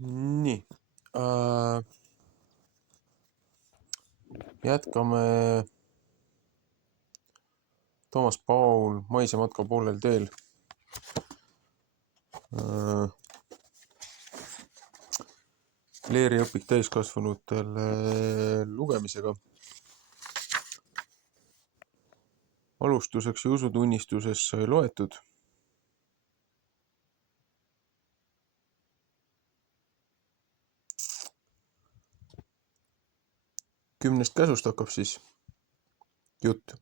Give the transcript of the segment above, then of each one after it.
Nii, äh, jätkame Toomas Paul maisematka poolel teel. Leeri õpik täiskasvanutele lugemisega. Alustuseks ja usutunnistuses sai loetud. Kümnest käsust hakkab siis jutt.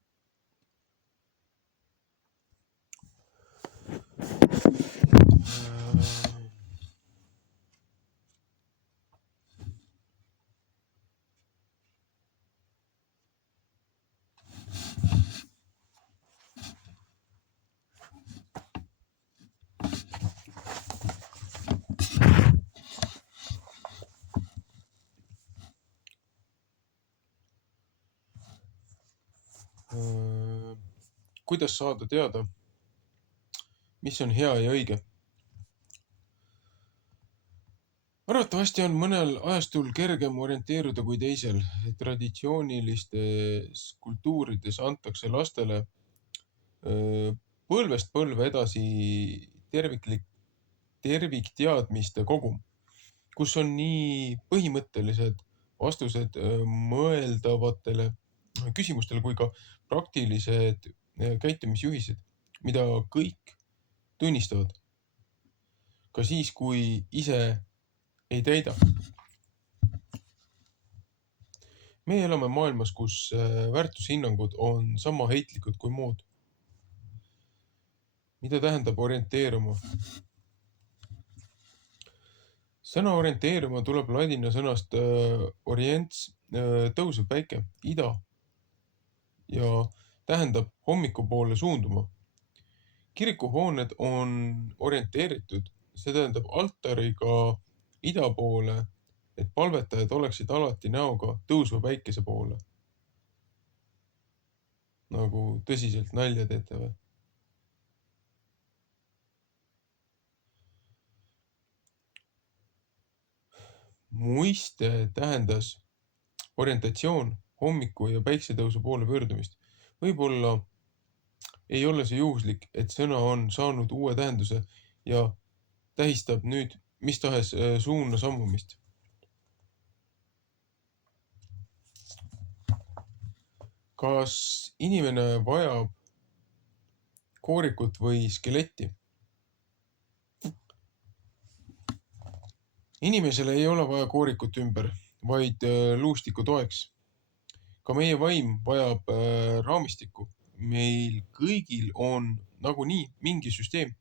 Kuidas saada teada, mis on hea ja õige? Arvatavasti on mõnel ajastul kergem orienteeruda kui teisel. Traditsioonilistes kultuurides antakse lastele põlvest põlve edasi tervikteadmiste kogum, kus on nii põhimõttelised vastused mõeldavatele küsimustele kui ka praktilised käitumisjuhised, mida kõik tunnistavad, ka siis, kui ise ei täida. Me elame maailmas, kus väärtushinnangud on sama heitlikud kui mood. Mida tähendab orienteeruma? Sõna orienteeruma tuleb ladina sõnast orients, tõusev päike, ida, ja tähendab hommikupoole suunduma. Kirikuhooned on orienteeritud, see tähendab altariga ida poole, et palvetajad oleksid alati näoga tõusva päikese poole. Nagu tõsiselt nalja teete või? Muiste tähendas orientatsioon hommiku ja päiksetõusu poole pöördumist. Võib-olla ei ole see juhuslik, et sõna on saanud uue tähenduse ja tähistab nüüd mis tahes suuna sammumist. Kas inimene vajab koorikut või skeletti? Inimesele ei ole vaja koorikut ümber, vaid luustiku toeks. Ka meie vaim vajab raamistikku. Meil kõigil on nagunii mingi süsteem,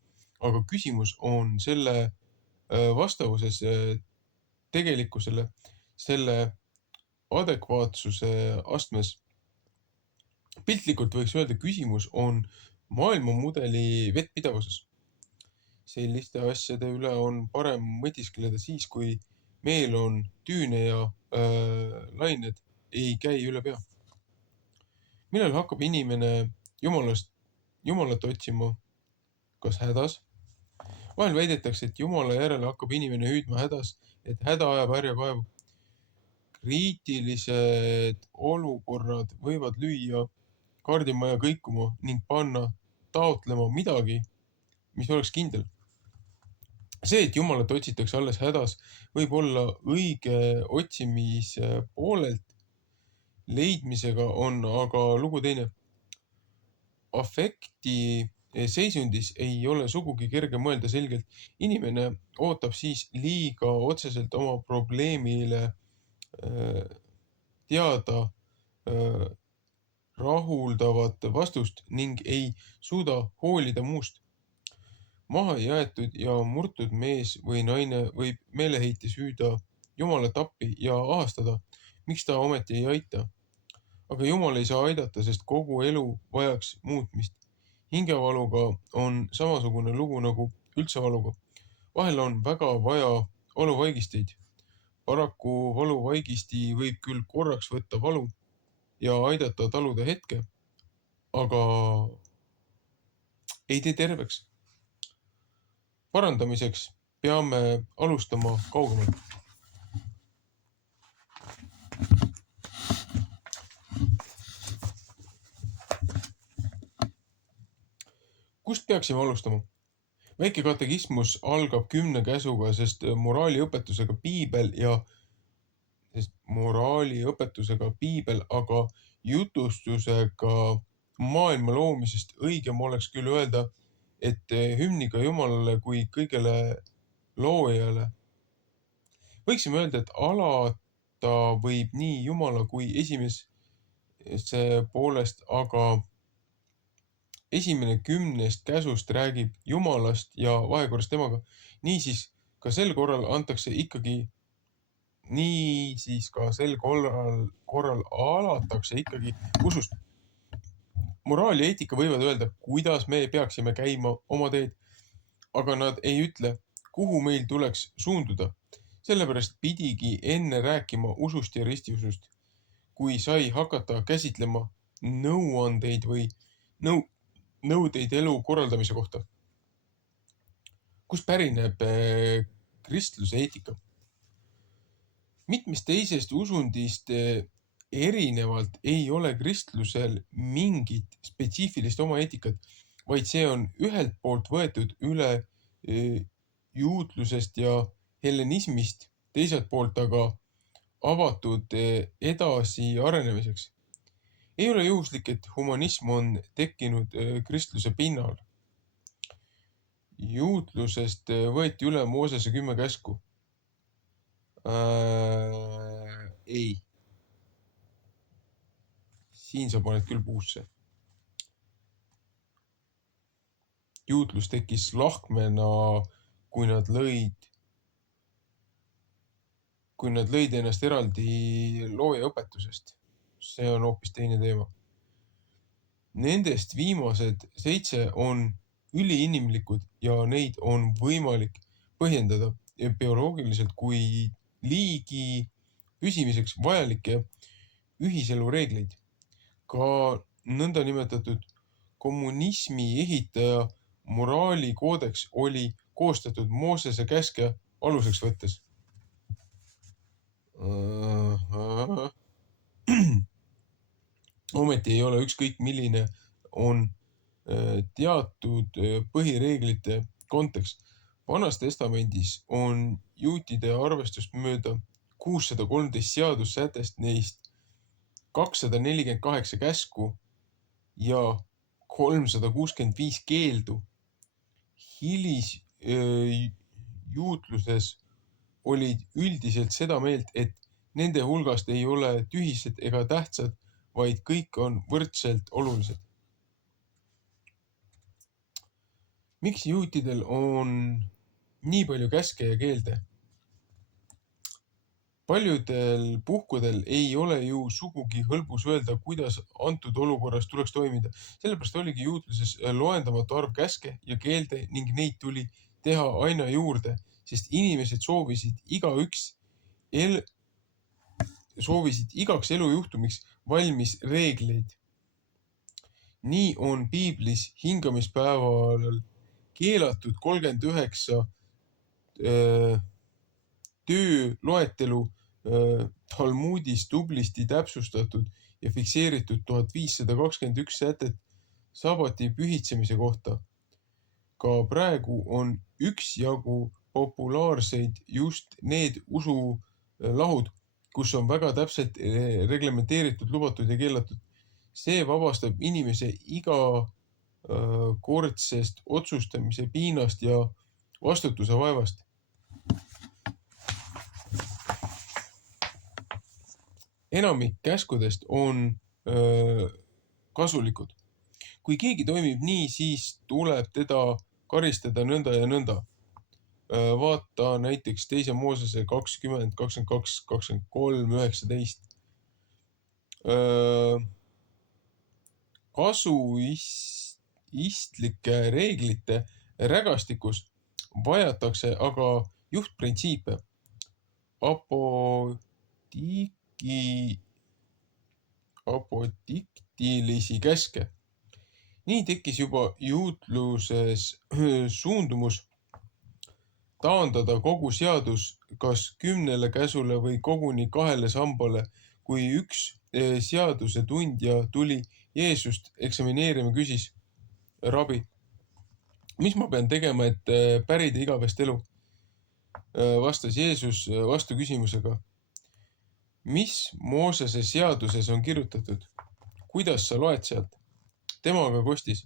aga küsimus on selle vastavuses tegelikkusele, selle adekvaatsuse astmes. Piltlikult võiks öelda, küsimus on maailmamudeli vettpidavuses. Selliste asjade üle on parem mõtiskleda siis, kui meel on tüüne ja lained ei käi üle pea. Millal hakkab inimene Jumalat otsima? Kas hädas? Vahel väidetakse, et Jumala järele hakkab inimene hüüdma hädas, et häda ajab härjakaevu. Kriitilised olukorrad võivad lüüa kaardimaja kõikuma ning panna taotlema midagi, mis oleks kindel. See, et Jumalat otsitakse alles hädas, võib olla õige otsimise poolelt. Leidmisega on aga lugu teine. Afekti seisundis ei ole sugugi kerge mõelda selgelt. Inimene ootab siis liiga otseselt oma probleemile teada rahuldavat vastust ning ei suuda hoolida muust. Maha jäetud ja murtud mees või naine võib meeleheitis hüüda Jumalat appi ja ahastada, miks ta ometi ei aita. Aga Jumal ei saa aidata, sest kogu elu vajaks muutmist. Hingevaluga on samasugune lugu nagu üldse valuga. Vahel on väga vaja valuvaigisteid. Paraku valuvaigisti võib küll korraks võtta valu ja aidata taluda hetke, aga ei tee terveks. Parandamiseks peame alustama kaugemalt. Kust peaksime alustama? Väike katekismus algab 10 käsuga, sest moraaliõpetusega piibel, aga jutustusega maailma loomisest õigem oleks küll öelda, et hümniga Jumalale kui kõigele loojale. Võiksime öelda, et alata võib nii Jumala kui esimese poolest, aga esimene 10 käsust räägib Jumalast ja vahekorrast temaga. Niisiis ka sel korral alatakse ikkagi usust. Moraal ja eetika võivad öelda, kuidas me peaksime käima oma teed, aga nad ei ütle, kuhu meil tuleks suunduda. Sellepärast pidigi enne rääkima usust ja ristiusust, kui sai hakata käsitlema nõuandeid või nõudeid elu korraldamise kohta. Kust pärineb kristluse eetika? Mitmest teisest usundist erinevalt ei ole kristlusel mingit spetsiifilist oma eetikat, vaid see on ühelt poolt võetud üle juutlusest ja hellenismist, teiselt poolt aga avatud edasi arenemiseks. Ei ole juhuslik, et humanism on tekkinud kristluse pinnal. Juutlusest võeti üle Moosese 10 käsku. Ei. Siin sa paned küll puusse. Juutlus tekkis lahkmena, kui nad lõid ennast eraldi looja õpetusest. See on hoopis teine teema. Nendest viimased 7 on üliinimlikud ja neid on võimalik põhjendada bioloogiliselt kui liigi püsimiseks vajalikke ühiselu reegleid. Ka nõndanimetatud kommunismi ehitaja moraalikoodeks oli koostatud Moosese käske aluseks võttes. Ometi ei ole ükskõik milline on teatud põhireeglite kontekst. Vanas testamendis on juutide arvestust mööda 613 seadussätest, neist 248 käsku ja 365 keeldu. Hilisjuutluses olid üldiselt seda meelt, et nende hulgast ei ole tühised ega tähtsad, vaid kõik on võrdselt olulised. Miks juutidel on nii palju käske ja keelde? Paljudel puhkudel ei ole ju sugugi hõlbus öelda, kuidas antud olukorras tuleks toimida. Sellepärast oligi juutluses loendamatu arv käske ja keelde ning neid tuli teha aina juurde, sest inimesed soovisid igaks elujuhtumiks valmis reegleid. Nii on piiblis hingamispäeval keelatud 39 töö loetelu, Talmudis tublisti täpsustatud ja fikseeritud 1521 sätet sabati pühitsemise kohta. Ka praegu on üksjagu populaarseid just need usulahud, kus on väga täpselt reglementeeritud, lubatud ja keelatud. See vabastab inimese igakordsest otsustamise piinast ja vastutuse vaevast. Enamik käskudest on kasulikud. Kui keegi toimib nii, siis tuleb teda karistada nõnda ja nõnda. Vaata näiteks 2. Moosese 20, 22, 23, 19. Kasuistlike reeglite rägastikus vajatakse aga juhtprintsiipe, apodiktilisi käske. Nii tekkis juba juutluses suundumus taandada kogu seadus kas 10 käsule või koguni 2 sambale, kui üks seaduse tundja tuli Jeesust eksamineerima, küsis: Rabi, mis ma pean tegema, et pärida igavest elu? Vastas Jeesus vastu küsimusega: mis Moosese seaduses on kirjutatud? Kuidas sa loed sealt? Tema aga kostis: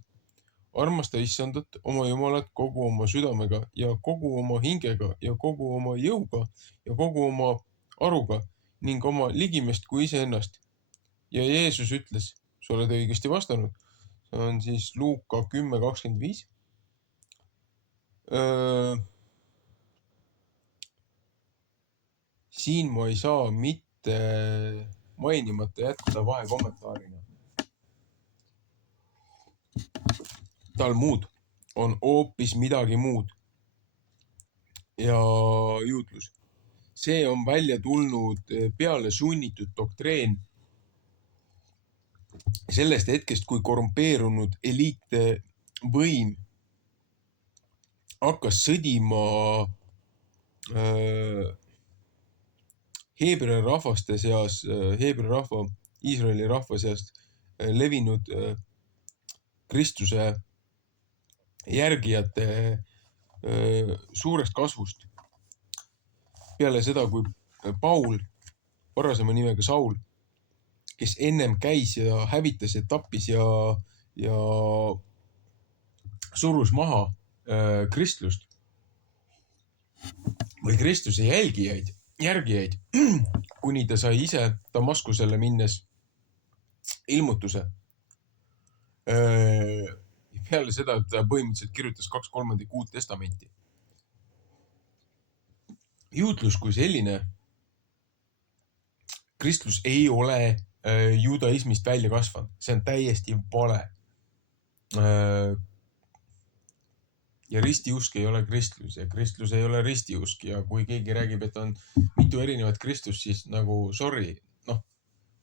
armasta Issandat, oma Jumalat kogu oma südamega ja kogu oma hingega ja kogu oma jõuga ja kogu oma aruga ning oma ligimest kui iseennast. Ja Jeesus ütles: sa oled õigesti vastanud. See on siis Luuka 10:25. Siin ma ei saa mitte mainimata jätta vahekommentaarina. Talmud on hoopis midagi muud. Ja juutlus. See on välja tulnud peale sunnitud doktreen sellest hetkest, kui korrumpeerunud eliitvõim hakkas sõdima Heebrea rahvaste seas, Heebrea rahva, Iisraeli rahva seast levinud Kristuse järgijate suurest kasvust. Peale seda, kui Paul, varasema nimega Saul, kes ennem käis ja hävitas ja tappis ja surus maha kristlust või Kristuse järgijaid, kuni ta sai ise Damaskusele minnes ilmutuse. Peale seda ta põhimõtteliselt kirjutas 2/3 Uut Testamenti. Juutlus kui selline, kristlus ei ole judaismist välja kasvanud. See on täiesti vale. Ja ristiusk ei ole kristlus ja kristlus ei ole ristiusk. Ja kui keegi räägib, et on mitu erinevat kristlust, siis nagu sorry,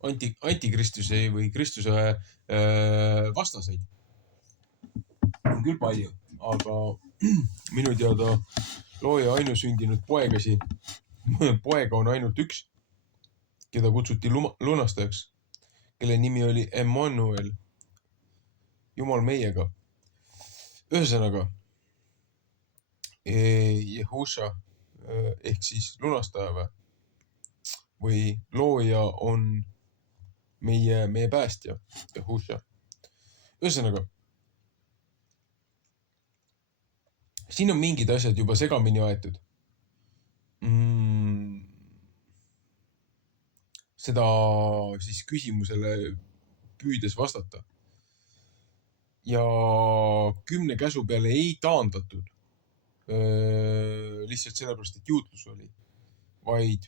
antikristuse või kristuse vastaseid on küll palju, aga minu teada looja ainusündinud poega on ainult üks, keda kutsuti lunastajaks, kelle nimi oli Emmanuel, Jumal meiega. Ühesõnaga, Jehusha ehk siis lunastaja või looja on meie päästja, Jehusha. Ühesõnaga, siin on mingid asjad juba segamini aetud. Seda siis küsimusele püüdes vastata. Ja 10 käsu peale ei taandatud lihtsalt sellepärast, et juutlus oli, vaid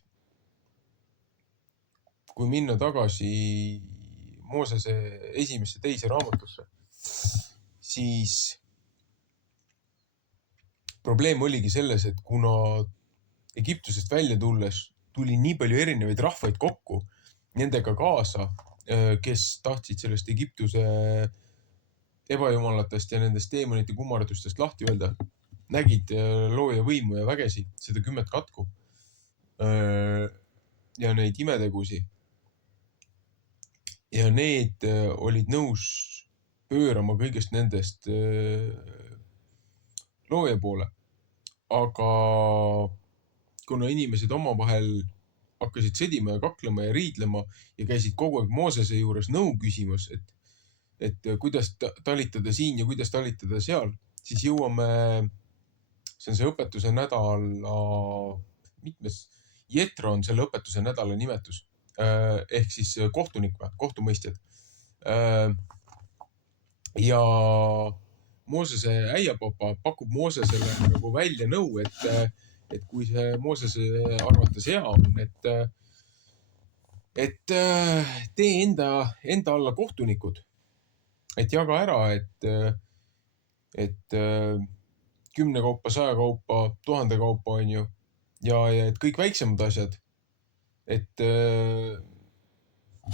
kui minna tagasi Moosese esimesse teise raamatusse, siis probleem oligi selles, et kuna Egiptusest välja tulles tuli nii palju erinevaid rahvaid kokku nendega kaasa, kes tahtsid sellest Egiptuse ebajumalatest ja nendest teemonite kummardustest lahti öelda, nägid looja võimu ja vägesi, seda 10 katku ja neid imetegusi. Ja need olid nõus pöörama kõigest nendest looja poole. Aga kuna inimesed omavahel hakkasid sõdima ja kaklema ja riidlema ja käisid kogu aeg Moosese juures nõu küsimas, et kuidas talitada siin ja kuidas talitada seal, siis jõuame, see on see õpetuse nädala, mitmes, Jetro on selle õpetuse nädala nimetus, ehk siis kohtunik või kohtumõistjad. Ja Moosese äiapapa pakub Moosesele nagu välja nõu, et kui see Moosese arvates hea on, et tee enda alla kohtunikud, et jaga ära, et 10 kaupa, 100 kaupa, 1000 kaupa on ju, ja et kõik väiksemad asjad, et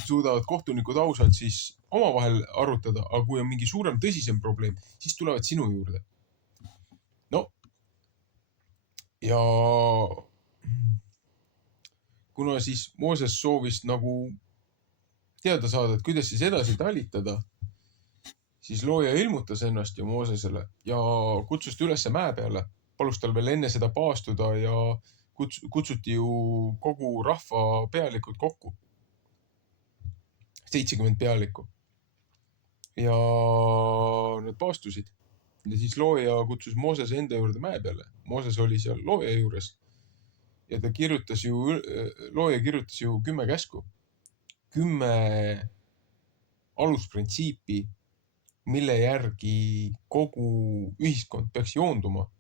suudavad kohtunikud ausalt siis omavahel arutada, aga kui on mingi suurem, tõsisem probleem, siis tulevad sinu juurde. No, Ja kuna siis Mooses soovis nagu teada saada, et kuidas siis edasi talitada, siis looja ilmutas ennast ju Moosesele ja kutsus ta üles mäe peale. Palus tal veel enne seda paastuda ja kutsuti ju kogu rahva pealikud kokku. 70 pealikku. Ja need paastusid. Ja siis looja kutsus Moosese enda juurde mäe peale. Mooses oli seal looja juures. Ja looja kirjutas ju 10 käsku. 10 alusprintsiipi, mille järgi kogu ühiskond peaks joonduma.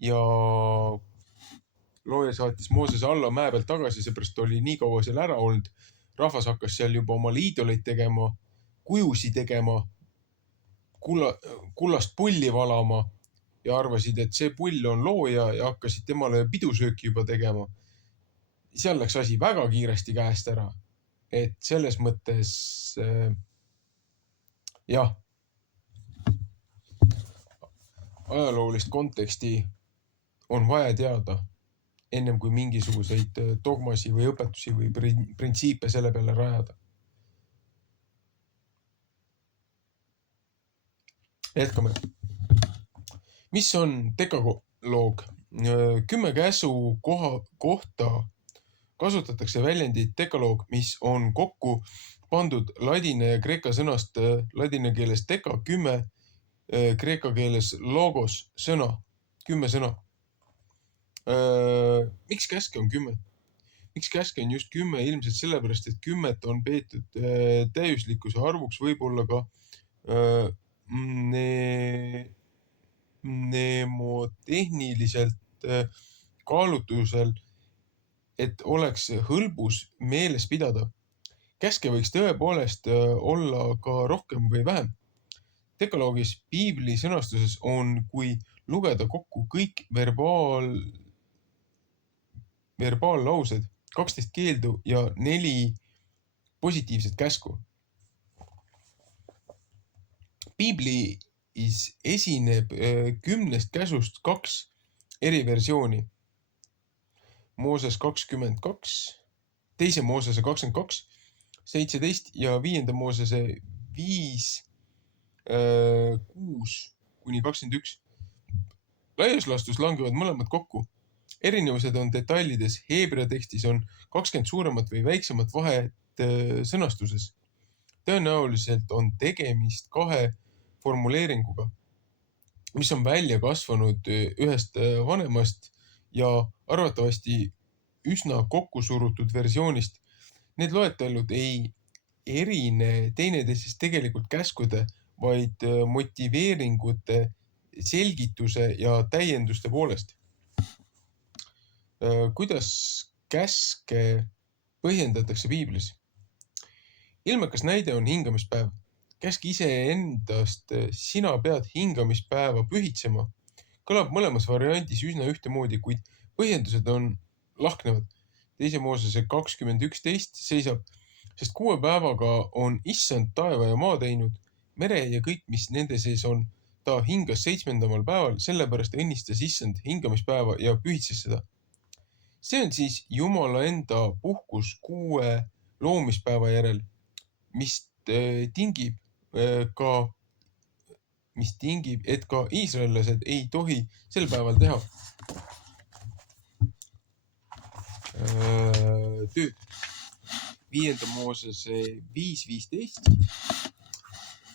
Ja looja saatis Moosese alla mäe pealt tagasi, seepärast oli nii kaua seal ära olnud. Rahvas hakkas seal juba oma liidoleid tegema, kujusi tegema, kullast pulli valama ja arvasid, et see pull on looja ja hakkasid temale pidusööki juba tegema. Seal läks asi väga kiiresti käest ära. Et selles mõttes, jah, ajaloolist konteksti on vaja teada ennem kui mingisuguseid dogmasi või õpetusi või printsiipe selle peale rajada. Jätkame. Mis on dekaloog? 10 käsu kohta kasutatakse väljendit dekaloog, mis on kokku pandud ladina ja kreeka sõnast ladina keeles deka 10, kreeka keeles logos sõna, 10 sõna. Miks käske on 10? Miks käske on just 10? Ilmselt sellepärast, et 10 on peetud täiuslikkuse arvuks, võib-olla ka mnemotehniliselt kaalutlusel, et oleks hõlbus meeles pidada. Käske võiks tõepoolest olla ka rohkem või vähem. Dekaloogis piibli sõnastuses on, kui lugeda kokku kõik verbaallaused, 12 keeldu ja 4 positiivset käsku. Piiblis esineb 10 käsust 2 eri versiooni. Mooses 22, 2. Moosese 22, 17 ja 5. Moosese 5, 6-21. Laias laastus langevad mõlemad kokku. Erinevused on detailides. Heebrea tekstis on 20 suuremat või väiksemat vahet sõnastuses. Tõenäoliselt on tegemist 2 formuleeringuga, mis on välja kasvanud ühest vanemast ja arvatavasti üsna kokkusurutud versioonist. Need loetelud ei erine teineteisest tegelikult käskude, vaid motiveeringute, selgituse ja täienduste poolest. Kuidas käske põhjendatakse piiblis? Ilmekas näide on hingamispäev. Käsk iseendast, sina pead hingamispäeva pühitsema. Kõlab mõlemas variandis üsna ühtemoodi, kuid põhjendused on lahknevad. 2. Moosese 20:11 seisab, sest 6 päevaga on issand taeva ja maa teinud, mere ja kõik, mis nende sees on. Ta hingas 7. päeval, sellepärast õnnistas issand hingamispäeva ja pühitses seda. See on siis Jumala enda puhkus 6 loomispäeva järel, mis tingib, et ka iisraellased ei tohi sel päeval teha tööd. 5. Moosese 5:15,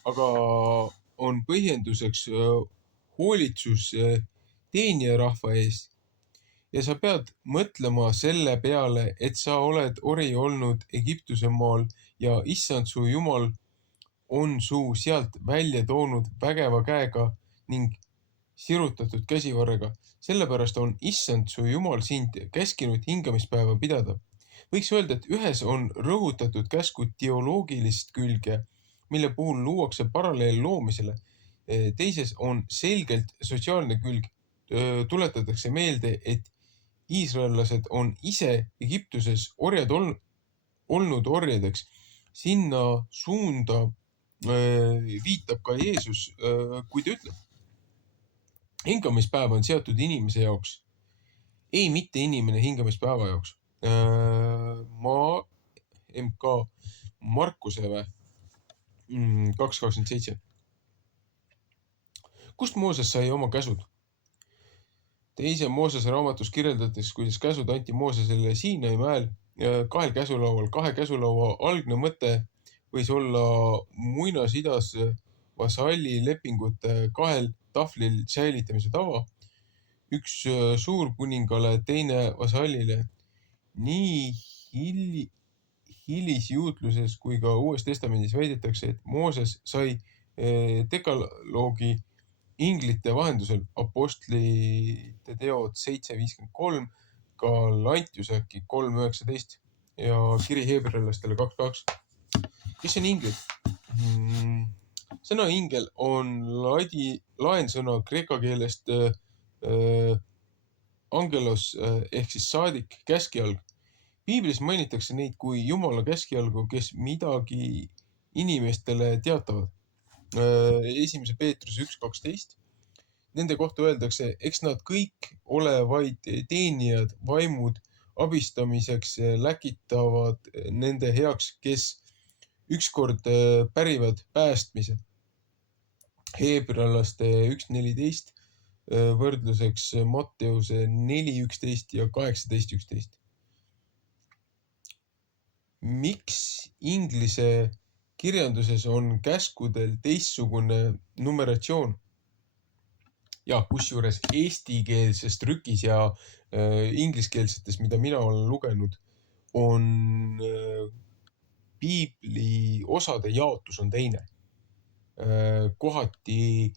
aga on põhjenduseks hoolitsus teenijarahva ees. Ja sa pead mõtlema selle peale, et sa oled ori olnud Egiptuse maal ja issand su Jumal on su sealt välja toonud vägeva käega ning sirutatud käsivarrega. Sellepärast on issand su Jumal sind käskinud hingamispäeva pidada. Võiks öelda, et ühes on rõhutatud käsku teoloogilist külge, mille puhul luuakse paralleel loomisele. Teises on selgelt sotsiaalne külg. Tuletatakse meelde, et iisraellased on ise Egiptuses orjad olnud orjadeks. Sinna suunda viitab ka Jeesus, kui ta ütleb. Hingamispäev on seotud inimese jaoks. Ei, mitte inimene hingamispäeva jaoks. MK Markuse 2.27. Kust Mooses sai oma käsud? Teise Moosese raamatus kirjeldates, kuidas käsud anti Moosesele Siinai mäel kahel käsulaual. Kahe käsulaua algne mõte võis olla muinasidas vasalli lepingute kahel tahvlil säilitamise tava. Üks suurkuningale, teine vasallile. Nii hilisjuutluses kui ka Uues Testamendis väidetakse, et Mooses sai dekaloogi inglite vahendusel. Apostlite teod 7.53, Galantiuse 3.19 ja kiri heebrealastele 2.2. Kes on inglid? Sõna ingel on laensõna kreeka keelest angelos ehk siis saadik, käskjalg. Piiblis mainitakse neid kui Jumala käskjalgu, kes midagi inimestele teatavad. 1. Peetruse 1.12. Nende kohta öeldakse, eks nad kõik ole vaid teenijad, vaimud abistamiseks läkitavad nende heaks, kes ükskord pärivad päästmise. Heebrealaste 1.14 võrdluseks Matteuse 4.11 ja 18.11. Miks inglise kirjanduses on käskudel teistsugune numeratsioon? Ja kusjuures eestikeelses trükis ja ingliskeelsetes, mida mina olen lugenud, on piibli osade jaotus on teine. Kohati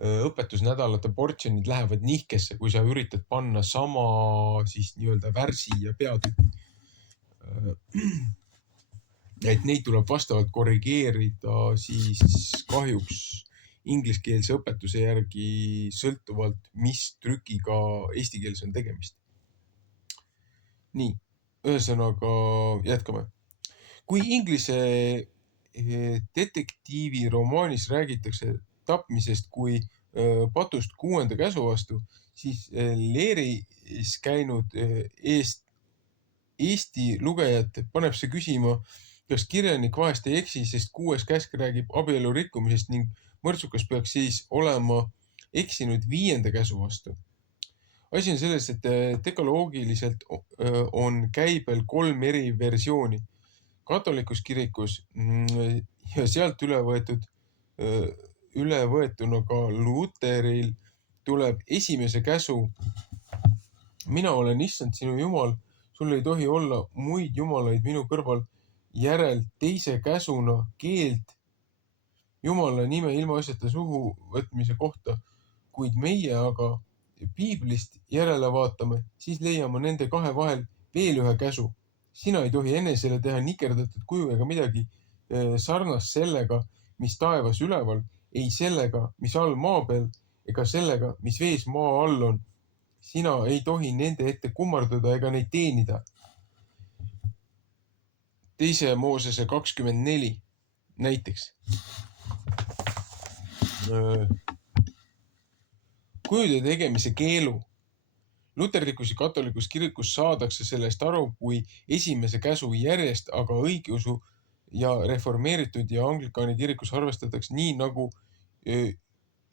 õpetusnädalate portsjonid lähevad nihkesse, kui sa üritad panna sama siis nii-öelda värsi ja peatüki. Et neid tuleb vastavalt korrigeerida siis kahjuks ingliskeelse õpetuse järgi sõltuvalt, mis trükiga eesti keeles on tegemist. Nii, ühesõnaga jätkame. Kui inglise detektiivi romaanis räägitakse tapmisest kui patust 6. käsu vastu, siis leeris käinud Eesti lugejat paneb see küsima, kas kirjanik vahest ei eksi, sest 6. käsk räägib abielu rikkumisest ning mõrtsukas peaks siis olema eksinud 5. käsu vastu. Asi on selles, et dekaloogiliselt on käibel 3 eri versiooni. Katolikus kirikus ja sealt ülevõetuna ka Luteril tuleb esimese käsu. Mina olen issand sinu jumal, sul ei tohi olla muid jumalaid minu kõrval. Järel teise käsuna keeld Jumala nime ilmaasjata suhu võtmise kohta, kuid meie aga piiblist järele vaatame, siis leiame nende kahe vahel veel ühe käsu. Sina ei tohi enesele teha nikerdatud kuju ega midagi sarnast sellega, mis taevas üleval, ei sellega, mis all maa peal, ega sellega, mis vees maa all on. Sina ei tohi nende ette kummarduda ega neid teenida. Teise Moosese 24 näiteks. Kujude tegemise keelu. Luterlikus ja katolikus kirikus saadakse sellest aru kui esimese käsu järjest, aga õigeusu ja reformeeritud ja anglikaani kirikus arvestatakse nii nagu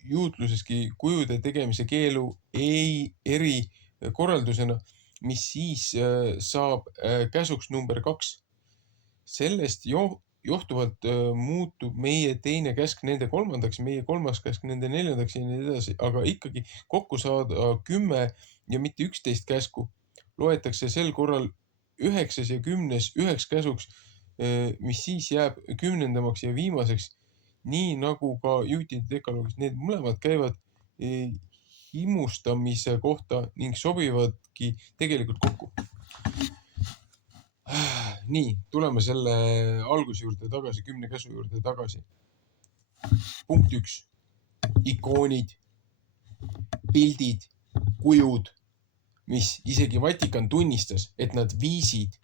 juutluseski kujude tegemise keelu eri korraldusena, mis siis saab käsuks number 2. Sellest johtuvalt muutub meie teine käsk nende 3., meie 3. käsk nende 4. ja nii edasi, aga ikkagi kokku saada 10 ja mitte 11 käsku. Loetakse sel korral 9. ja 10. üheks käsuks, mis siis jääb 10. ja viimaseks, nii nagu ka juutide dekaloogis. Need mõlemad käivad himustamise kohta ning sobivadki tegelikult kokku. Nii, tuleme selle alguse juurde tagasi, 10 käsu juurde tagasi. Punkt 1. Ikoonid, pildid, kujud, mis isegi Vatikan tunnistas, et nad viisid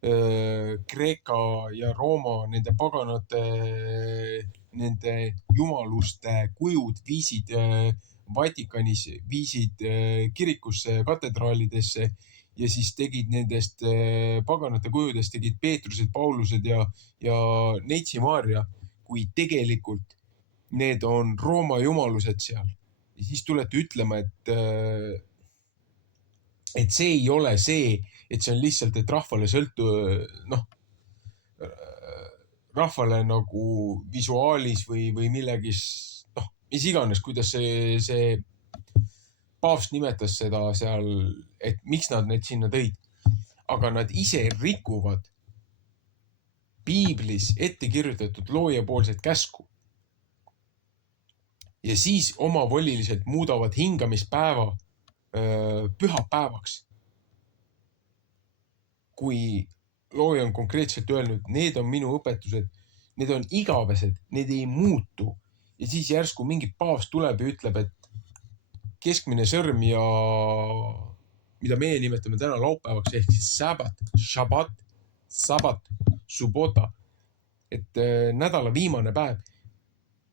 Kreeka ja Rooma, nende paganate, nende jumaluste kujud viisid Vatikanis viisid kirikusse, katedraalidesse ja siis tegid nendest paganate kujudest, tegid Peetrused, Paulused ja Neitsi Maarja, kui tegelikult need on Rooma jumalused seal. Ja siis tulete ütlema, et see ei ole see, et see on lihtsalt, et rahvale rahvale nagu visuaalis või millegis, mis iganes, kuidas see paavst nimetas seda seal, et miks nad need sinna tõid. Aga nad ise rikuvad piiblis ette kirjutatud loojapoolset käsku. Ja siis omavoliliselt muudavad hingamispäeva pühapäevaks. Kui looja on konkreetselt öelnud, need on minu õpetused, need on igavesed, need ei muutu. Ja siis järsku mingi paavst tuleb ja ütleb, et keskmine sõrm ja mida meie nimetame täna laupäevaks ehk siis šabat, subota, et nädala viimane päev.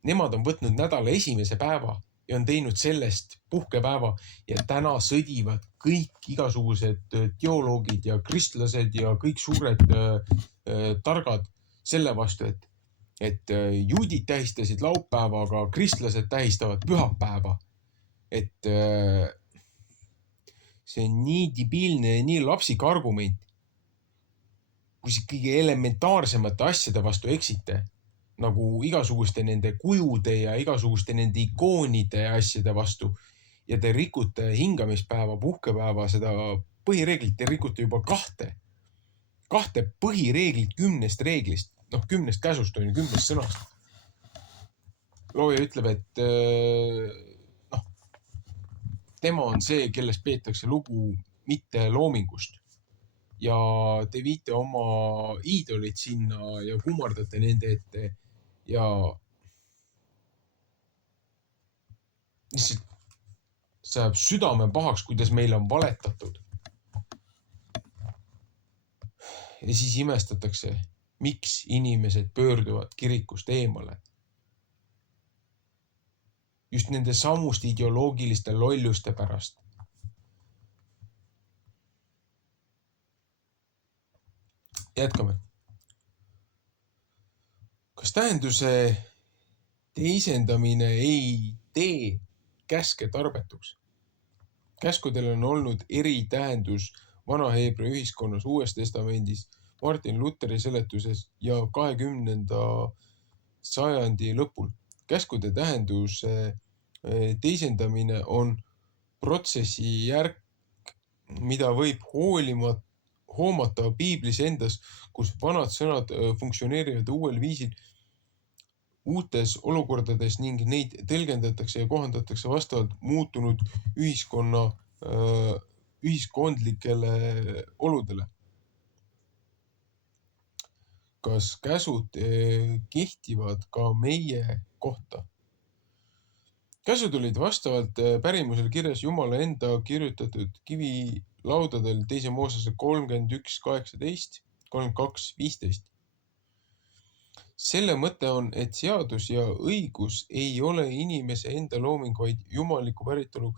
Nemad on võtnud nädala esimese päeva ja on teinud sellest puhkepäeva ja täna sõdivad kõik igasugused teoloogid ja kristlased ja kõik suured targad selle vastu, et juudid tähistasid laupäeva, aga kristlased tähistavad pühapäeva. Et see on nii debiilne ja nii lapsik argument, kui see kõige elementaarsemate asjade vastu eksite, nagu igasuguste nende kujude ja igasuguste nende ikoonide ja asjade vastu ja te rikute hingamispäeva, puhkepäeva, seda põhireeglit, te rikute juba kahte põhireeglit 10 reeglist, 10 käsust on ju 10 sõnast. Looja ütleb, et tema on see, kellest peetakse lugu, mitte loomingust. Ja te viite oma iidolid sinna ja kummardate nende ette ja lihtsalt saab südame pahaks, kuidas meil on valetatud. Ja siis imestatakse, miks inimesed pöörduvad kirikust eemale. Just nende samust ideoloogiliste lolluste pärast. Jätkame. Kas tähenduse teisendamine ei tee käske tarbetuks? Käskudel on olnud eritähendus Vana-Heebrea ühiskonnas, Uues Testamendis, Martin Lutheri seletuses ja 20. sajandi lõpul. Käskude tähenduse teisendamine on protsessi järk, mida võib hoomata piiblis endas, kus vanad sõnad funktsioneerivad uuel viisil uutes olukordades ning neid tõlgendatakse ja kohandatakse vastavalt muutunud ühiskondlikele oludele. Kas käsud kehtivad ka meie kohta? Käsud olid vastavalt pärimusel kirjas Jumala enda kirjutatud kivilaudadel 2. Moosese 31.18, 32.15. Selle mõte on, et seadus ja õigus ei ole inimese enda looming, vaid jumaliku päritolu,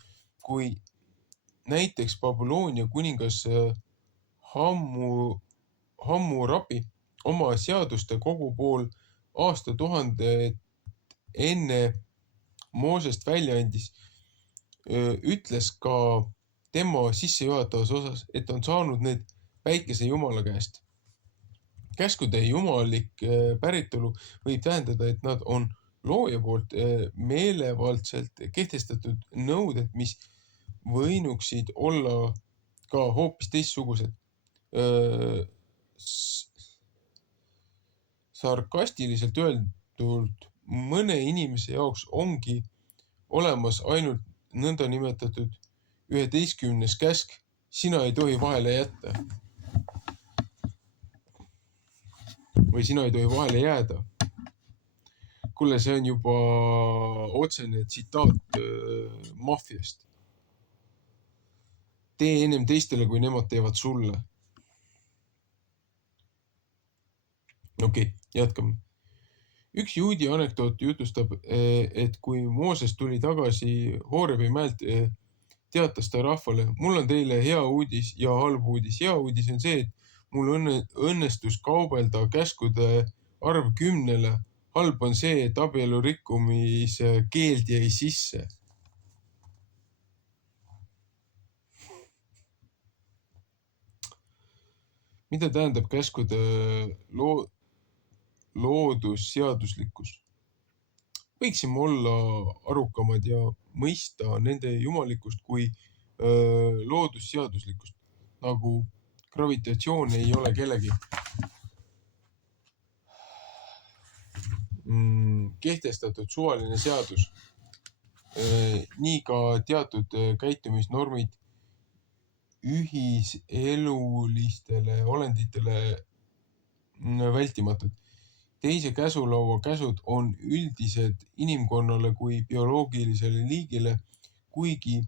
kui näiteks Babyloonia kuningas Hammurapi oma seaduste kogu pool aastatuhandet enne Moosest välja andis, ütles ka tema sissejuhatavas osas, et on saanud need päikese jumala käest. Käskude jumalik päritolu võib tähendada, et nad on looja poolt meelevaldselt kehtestatud nõuded, mis võinuksid olla ka hoopis teistsugused. Sarkastiliselt öeldult mõne inimese jaoks ongi olemas ainult nõnda nimetatud 11. käsk, sina ei tohi vahele jätta. Või sina ei tohi vahele jääda. Kuule, see on juba otsene tsitaat maffiast. Tee ennem teistele, kui nemad teevad sulle. Okei, jätkame. Üks juudi anekdoot jutustab, et kui Mooses tuli tagasi Hoorebi mäelt, teatas ta rahvale: mul on teile hea uudis ja halb uudis. Hea uudis on see, et mul õnnestus kaubelda käskude arv 10-le. Halb on see, et abielu rikkumise keeld jäi sisse. Mida tähendab käskude loodusseaduslikkus? Võiksime olla arukamad ja mõista nende jumalikkust kui loodusseaduslikkust, nagu gravitatsioon ei ole kellegi kehtestatud suvaline seadus. Nii ka teatud käitumisnormid ühiselulistele olenditele vältimatud. Teise käsulaua käsud on üldised inimkonnale kui bioloogilisele liigile, kuigi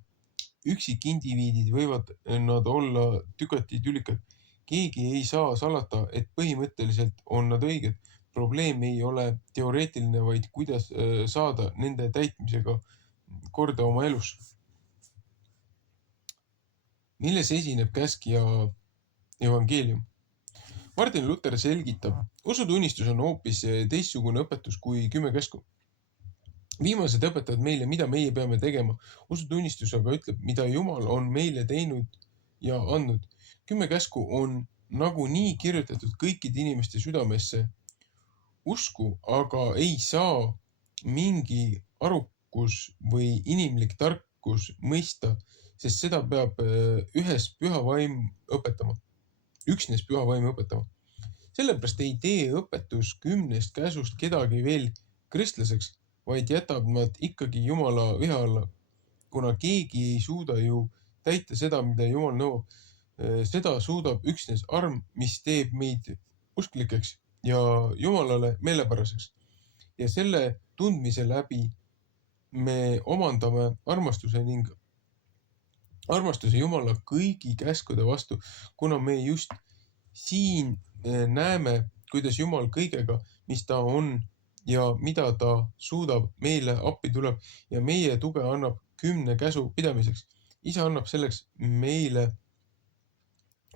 üksikindiviidid võivad nad olla tükati tülikad. Keegi ei saa salata, et põhimõtteliselt on nad õiged. Probleem ei ole teoreetiline, vaid kuidas saada nende täitmisega korda oma elus. Milles esineb käsk ja evangeelium? Martin Luther selgitab, usutunnistus on hoopis teistsugune õpetus kui 10 käsku. Viimased õpetavad meile, mida meie peame tegema. Usutunnistus aga ütleb, mida Jumal on meile teinud ja andnud. 10 käsku on nagunii kirjutatud kõikide inimeste südamesse. Usku aga ei saa mingi arukus või inimlik tarkus mõista, sest seda peab üksnes püha vaim õpetama. Sellepärast ei tee õpetus 10 käsust kedagi veel kristlaseks, vaid jätab nad ikkagi Jumala viha alla, kuna keegi ei suuda ju täita seda, mida Jumal nõuab. Seda suudab üksnes arm, mis teeb meid usklikeks ja Jumalale meelepäraseks. Ja selle tundmise läbi me omandame armastuse ning armastuse Jumala kõigi käskude vastu, kuna me just siin näeme, kuidas Jumal kõigega, mis ta on ja mida ta suudab, meile appi tuleb ja meie tuge annab 10 käsu pidamiseks. Isa annab selleks meile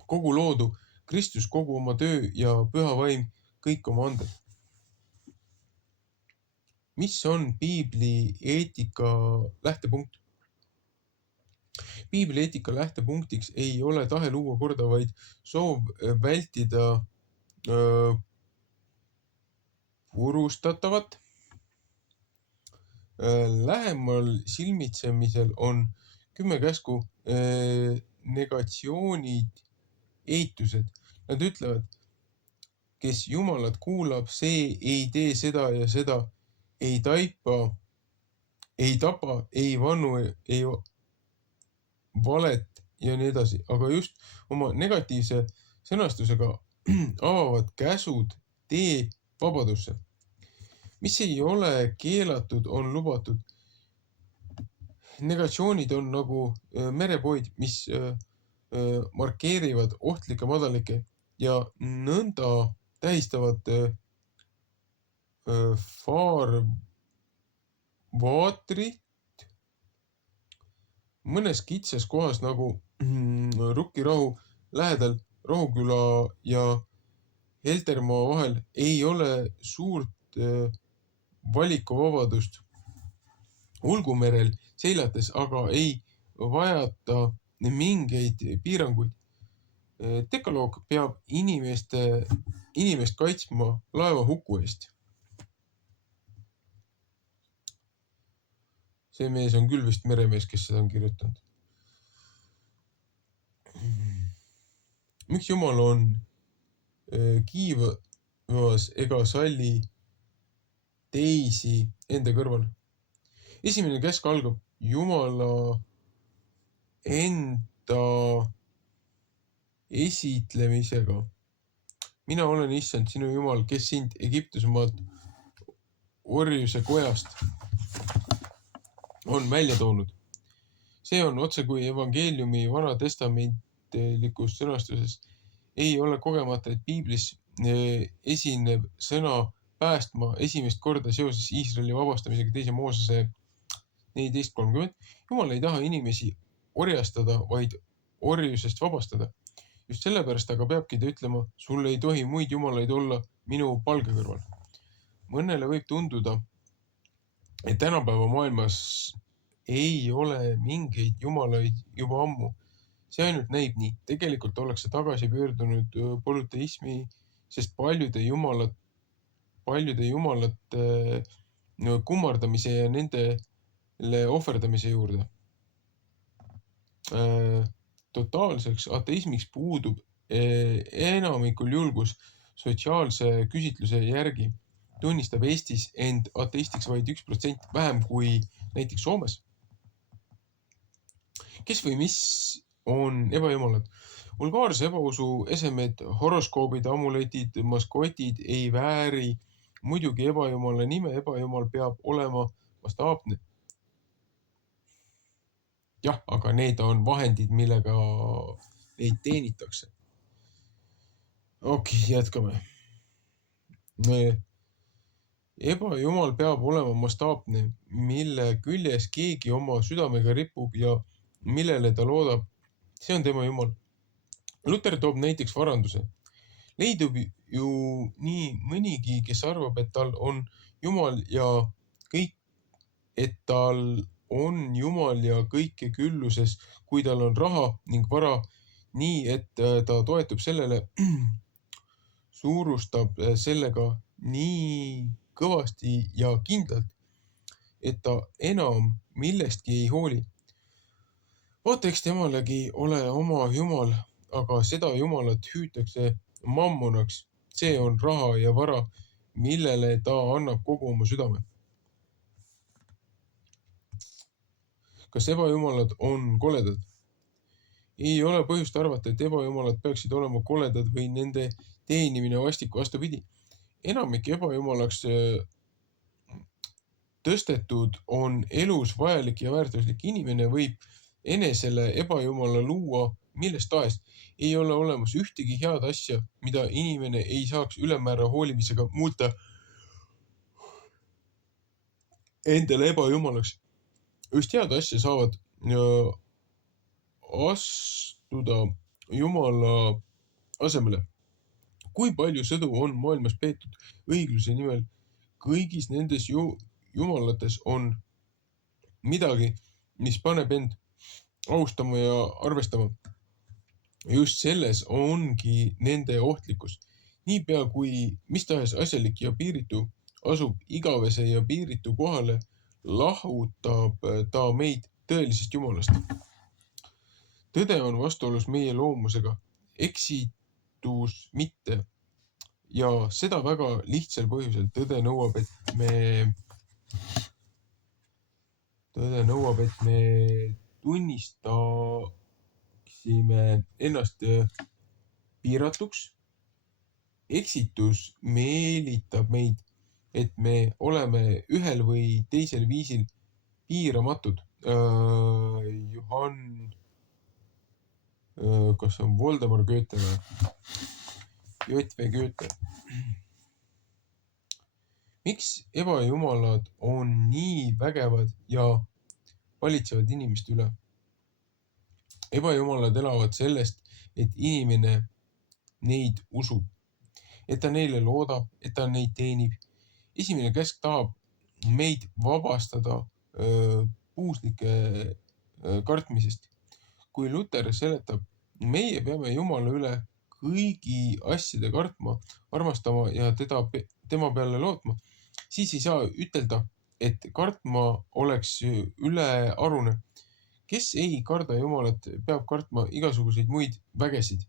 kogu loodu, Kristus kogu oma töö ja püha vaim kõik oma anded. Mis on piibli eetika lähtepunkt? Piibli eetika lähtepunktiks ei ole tahe luua korda, vaid soov vältida purustatavat. Lähemal silmitsemisel on 10 käsku negatsioonid, eitused. Nad ütlevad, kes Jumalat kuulab, see ei tee seda ja seda, ei taipa, ei tapa, ei vannu, ei valet ja nii edasi. Aga just oma negatiivse sõnastusega avavad käsud tee vabadusse. Mis ei ole keelatud, on lubatud. Negatsioonid on nagu merepoid, mis markeerivad ohtlikke madalikke ja nõnda tähistavad faarvaatrit mõnes kitsas kohas nagu Rukkirahu lähedal Rohuküla ja Heltermaa vahel ei ole suurt valikuvabadust. Ulgumerel seilates aga ei vajata mingeid piiranguid. Dekaloog peab inimest kaitsma laeva huku eest. See mees on küll vist meremees, kes seda on kirjutanud. Miks Jumal on kiivas ega salli teisi enda kõrval? Esimene käsk algab Jumala enda esitlemisega. Mina olen Issand, sinu Jumal, kes sind Egiptuse maalt orjuse kojast on välja toonud. See on otse kui evangeeliumi vanatestamentlikus sõnastuses. Ei ole kogemata, et piiblis esineb sõna päästma esimest korda seoses Iisraeli vabastamisega 2. Moosese 14.30. Jumal ei taha inimesi orjastada, vaid orjusest vabastada. Just sellepärast aga peabki ta ütlema, sul ei tohi muid jumalaid olla minu palge kõrval. Mõnele võib tunduda, et tänapäeva maailmas ei ole mingeid jumalaid juba ammu. See ainult näib nii. Tegelikult ollakse tagasi pöördunud polüteismi, sest paljude jumalate kummardamise ja nendele ohverdamise juurde. Totaalseks ateismiks puudub enamikul julgus sotsiaalse küsitluse järgi. Tunnistab Eestis end ateistiks vaid 1% vähem kui näiteks Soomes. Kes või mis on ebajumalad? Vulgaarse ebausu esemed, horoskoobid, amuletid, maskotid ei vääri muidugi ebajumala nime. Ebajumal peab olema mastaapne. Jah, aga need on vahendid, millega neid teenitakse. Okei, jätkame. Ebajumal peab olema mastaapne, mille küljes keegi oma südamega ripub ja millele ta loodab. See on tema jumal. Luter toob näiteks varanduse. Leidub ju nii mõnigi, kes arvab, et tal on jumal ja kõike külluses, kui tal on raha ning vara, nii et ta toetub sellele, suurustab sellega nii kõvasti ja kindlalt, et ta enam millestki ei hooli. Vaata, eks temalegi ole oma jumal, aga seda jumalat hüütakse mammonaks. See on raha ja vara, millele ta annab kogu oma südame. Kas ebajumalad on koledad? Ei ole põhjust arvata, et ebajumalad peaksid olema koledad või nende teenimine vastupidi. Enamik ebajumalaks tõstetud on elus vajalik ja väärtuslik. Inimene võib enesele ebajumala luua millest tahes. Ei ole olemas ühtegi head asja, mida inimene ei saaks ülemäära hoolimisega muuta endale ebajumalaks. Just head asja saavad astuda jumala asemele. Kui palju sõdu on maailmas peetud õigluse nimel? Kõigis nendes jumalates on midagi, mis paneb end austama ja arvestama. Just selles ongi nende ohtlikkus. Niipea kui mis tahes asjalik ja piiritu asub igavese ja piiritu kohale, lahutab ta meid tõelisest jumalast. Tõde on vastuolus meie loomusega, eksitus mitte. Ja seda väga lihtsal põhjusel. Tõde nõuab, et me tunnistaksime ennast piiratuks. Eksitus meelitab meid, et me oleme ühel või teisel viisil piiramatud. Kas on Voldemar Goethe või? J.V. Goethe. Miks ebajumalad on nii vägevad ja valitsevad inimeste üle? Ebajumalad elavad sellest, et inimene neid usub, et ta neile loodab, et ta neid teenib. Esimene käsk tahab meid vabastada puuslike kartmisest. Kui Luter seletab, meie peame Jumala üle kõigi asjade kartma, armastama ja tema peale lootma, siis ei saa ütelda, et kartma oleks ülearune. Kes ei karda Jumalat, peab kartma igasuguseid muid vägesid.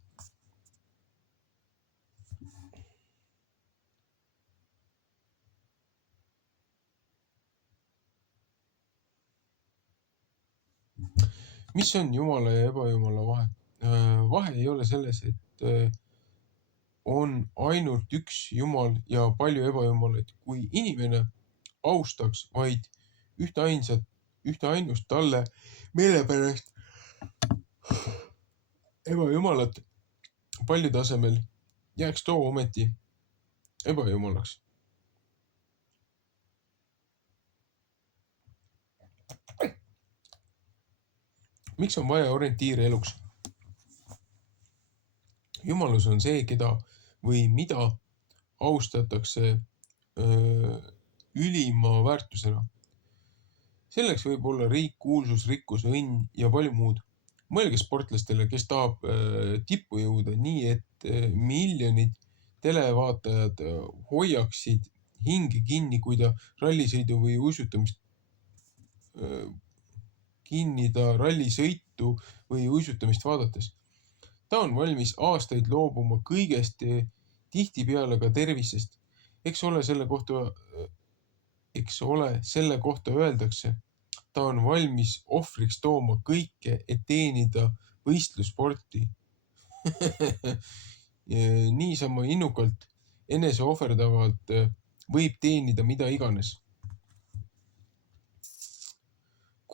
Mis on Jumala ja ebajumala vahe? Vahe ei ole selles, et on ainult üks Jumal ja palju ebajumalaid. Kui inimene austaks vaid ühte ainust talle meelepärast ebajumalat paljude asemel, jääks too ometi ebajumalaks. Miks on vaja orientiire eluks? Jumalus on see, keda või mida austatakse ülima väärtusena. Selleks võib olla riik, kuulsus, rikkus, õnn ja palju muud. Mõelge sportlastele, kes tahab tippu jõuda nii, et miljonid televaatajad hoiaksid hinge kinni, kui ta rallisõidu või uisutamist rallisõitu või uisutamist vaadates. Ta on valmis aastaid loobuma kõigest, tihtipeale ka tervisest. Eks ole selle kohta öeldakse, ta on valmis ohvriks tooma kõike, et teenida võistlussporti. Niisama innukalt eneseohverdavalt võib teenida mida iganes.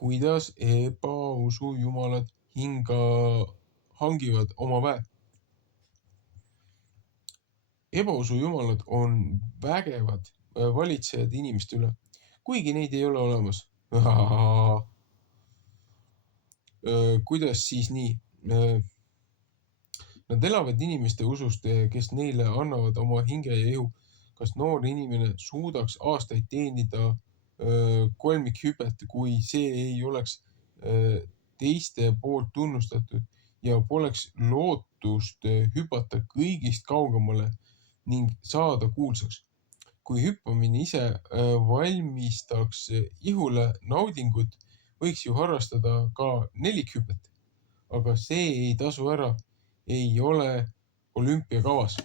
Kuidas ebausu jumalad hangivad oma väe? Ebausu jumalad on vägevad valitsejad inimeste üle, kuigi neid ei ole olemas. Kuidas siis nii? Nad elavad inimeste usust, kes neile annavad oma hinge ja ihu. Kas noor inimene suudaks aastaid teenida kolmikhüpet, kui see ei oleks teiste poolt tunnustatud ja poleks lootust hüpata kõigist kaugemale ning saada kuulsaks? Kui hüppamine ise valmistaks ihule naudingut, võiks ju harrastada ka nelikhüpet, aga see ei tasu ära, ei ole olümpiakavas.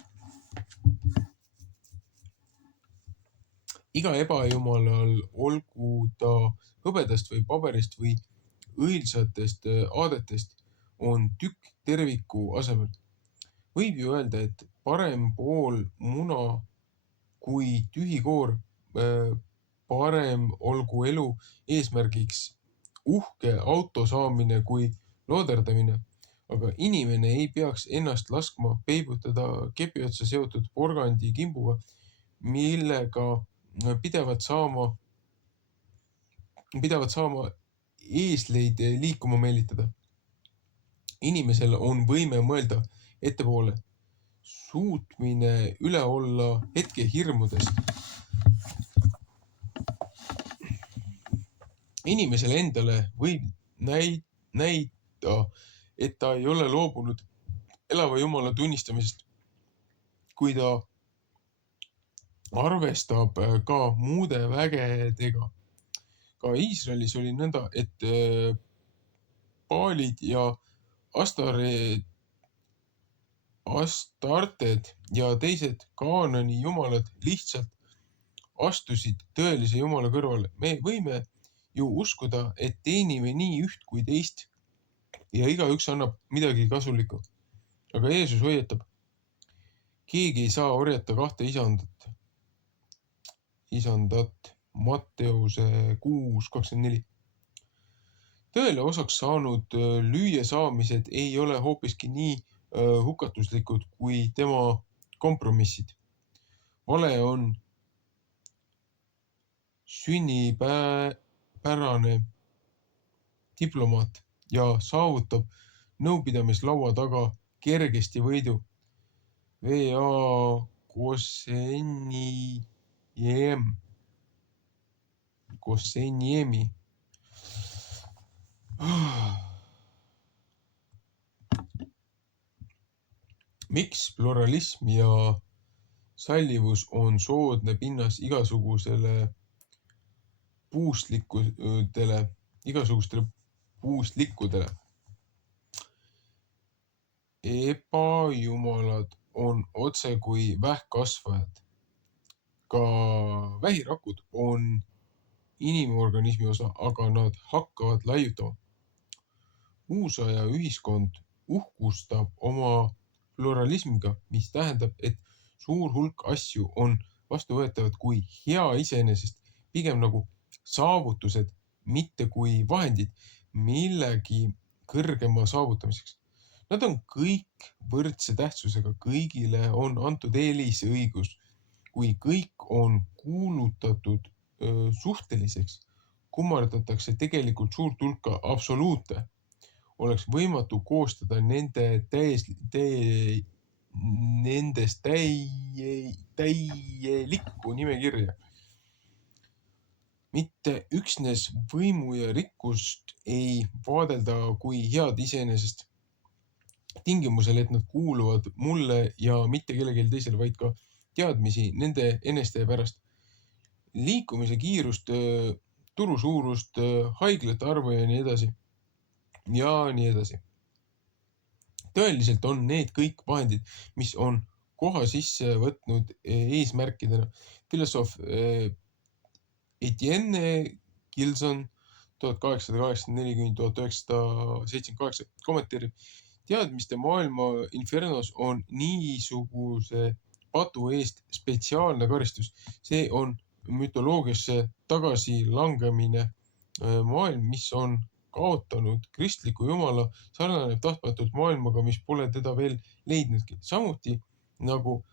Iga ebajumalal, olgu ta hõbedast või paberist või õilsatest aadetest, on tükk terviku asemel. Võib ju öelda, et parem pool muna kui tühi koor, parem olgu elu eesmärgiks uhke auto saamine kui looderdamine, aga inimene ei peaks ennast laskma peibutada kepi otsa seotud porgandi kimbuga, millega pidevalt saama eesleid liikuma meelitada. Inimesel on võime mõelda ettepoole, suutmine üle olla hetke hirmudest. Inimesele endale võib näita, et ta ei ole loobunud elava Jumala tunnistamisest, kui ta arvestab ka muude vägedega. Ka Iisraelis oli nõnda, et Baalid ja Astarted ja teised Kaanani jumalad lihtsalt astusid tõelise Jumala kõrvale. Me võime ju uskuda, et teenime nii üht kui teist ja igaüks annab midagi kasulikku. Aga Jeesus hoiatab, keegi ei saa orjata kahte isandat. Matteuse 6:24. Tõele osaks saanud lüüasaamised ei ole hoopiski nii hukatuslikud kui tema kompromissid. Vale on sünnipärane diplomaat ja saavutab nõupidamislaua taga kergesti võidu. V.A. Kosseniemi. Miks pluralism ja sallivus on soodne pinnas igasugustele puuslikkudele? Ebajumalad on otse kui vähkkasvajad. Ka vähirakud on inimorganismi osa, aga nad hakkavad laiutama. Uusaja ühiskond uhkustab oma pluralismiga, mis tähendab, et suur hulk asju on vastuvõetavad kui hea iseenesest, pigem nagu saavutused, mitte kui vahendid millegi kõrgema saavutamiseks. Nad on kõik võrdse tähtsusega, kõigile on antud eelisõigus. Kui kõik on kuulutatud suhteliseks, kummardatakse tegelikult suurt hulka absoluute. oleks võimatu koostada nendest täielikku nimekirja. Mitte üksnes võimu ja rikkust ei vaadelda kui head iseenesest tingimusel, et nad kuuluvad mulle ja mitte kellelegi teisele, vaid ka teadmisi nende eneste pärast. Liikumise kiirust, turu suurust, haiglate arvu ja nii edasi. Ja nii edasi. Tõeliselt on need kõik vahendid, mis on koha sisse võtnud eesmärkidena. Filosoof Etienne Gilson 1884–1978 kommenteerib: teadmiste maailma infernos on niisuguse patu eest spetsiaalne karistus. See on mütoloogiasse tagasilangemine. Maailm, mis on kaotanud kristliku jumala, sarnaneb tahtmatult maailmaga, mis pole teda veel leidnudki. Samuti nagu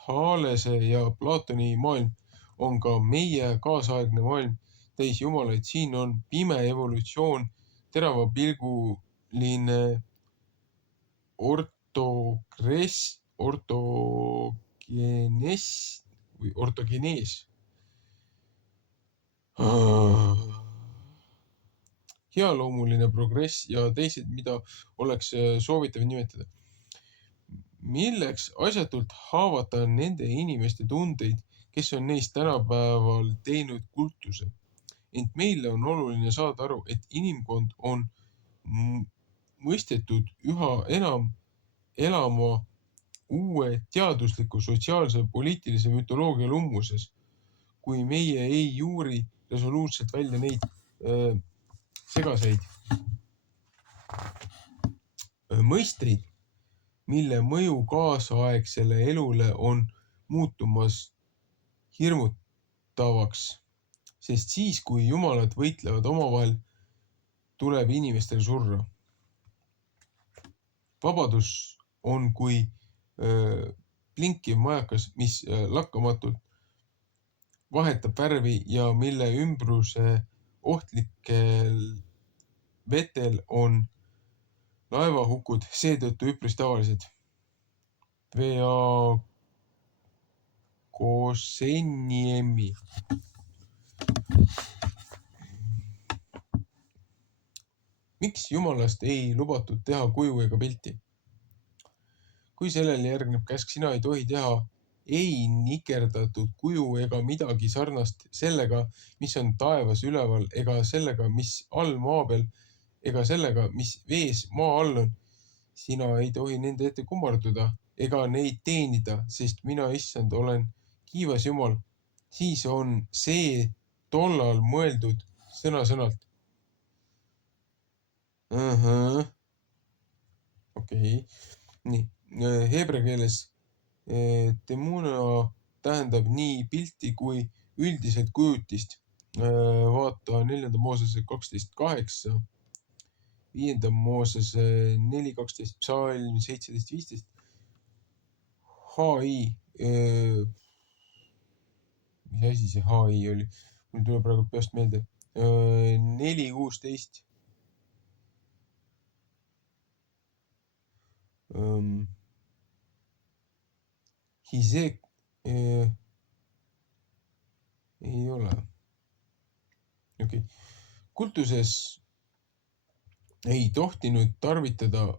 Thalese ja Platoni maailm on ka meie kaasaegne maailm täis jumalaid. Siin on pime evolutsioon, teravapilguline ortogenees. Healoomuline progress ja teised, mida oleks soovitav nimetada. Milleks asjatult haavata nende inimeste tundeid, kes on neist tänapäeval teinud kultuse. Ent meile on oluline saada aru, et inimkond on mõistetud üha enam elama uue teadusliku, sotsiaalse, poliitilise mütoloogia lummuses, kui meie ei juuri resoluutselt välja neid segaseid mõisteid, mille mõju kaasaegsele elule on muutumas hirmutavaks, sest siis, kui jumalad võitlevad omavahel, tuleb inimestel surra. Vabadus on kui blinkiv majakas, mis lakkamatult vahetab värvi ja mille ümbruse ohtlikel vetel on laevahukud seetõttu üpris tavalised. V.A. Koseniemi. Miks jumalast ei lubatud teha kuju ega pilti? Kui sellele järgneb käsk, sina ei tohi teha ei nikerdatud kuju ega midagi sarnast sellega, mis on taevas üleval, ega sellega, mis all maa peal, ega sellega, mis vees maa all on. Sina ei tohi nende ette kummarduda ega neid teenida, sest mina, issand, olen kiivas jumal. Siis on see tollal mõeldud sõna-sõnalt. Okei. Nii. Heebrea keeles temuna tähendab nii pilti kui üldiselt kujutist. Vaata 4. Moosese 12.8, 5. Moosese 4.12, psalm 17.15. HI. Mis asi see HI oli? Mul tuleb praegu peast meelde. 4.16. Hisek ei ole. Okay. Kultuses ei tohtinud tarvitada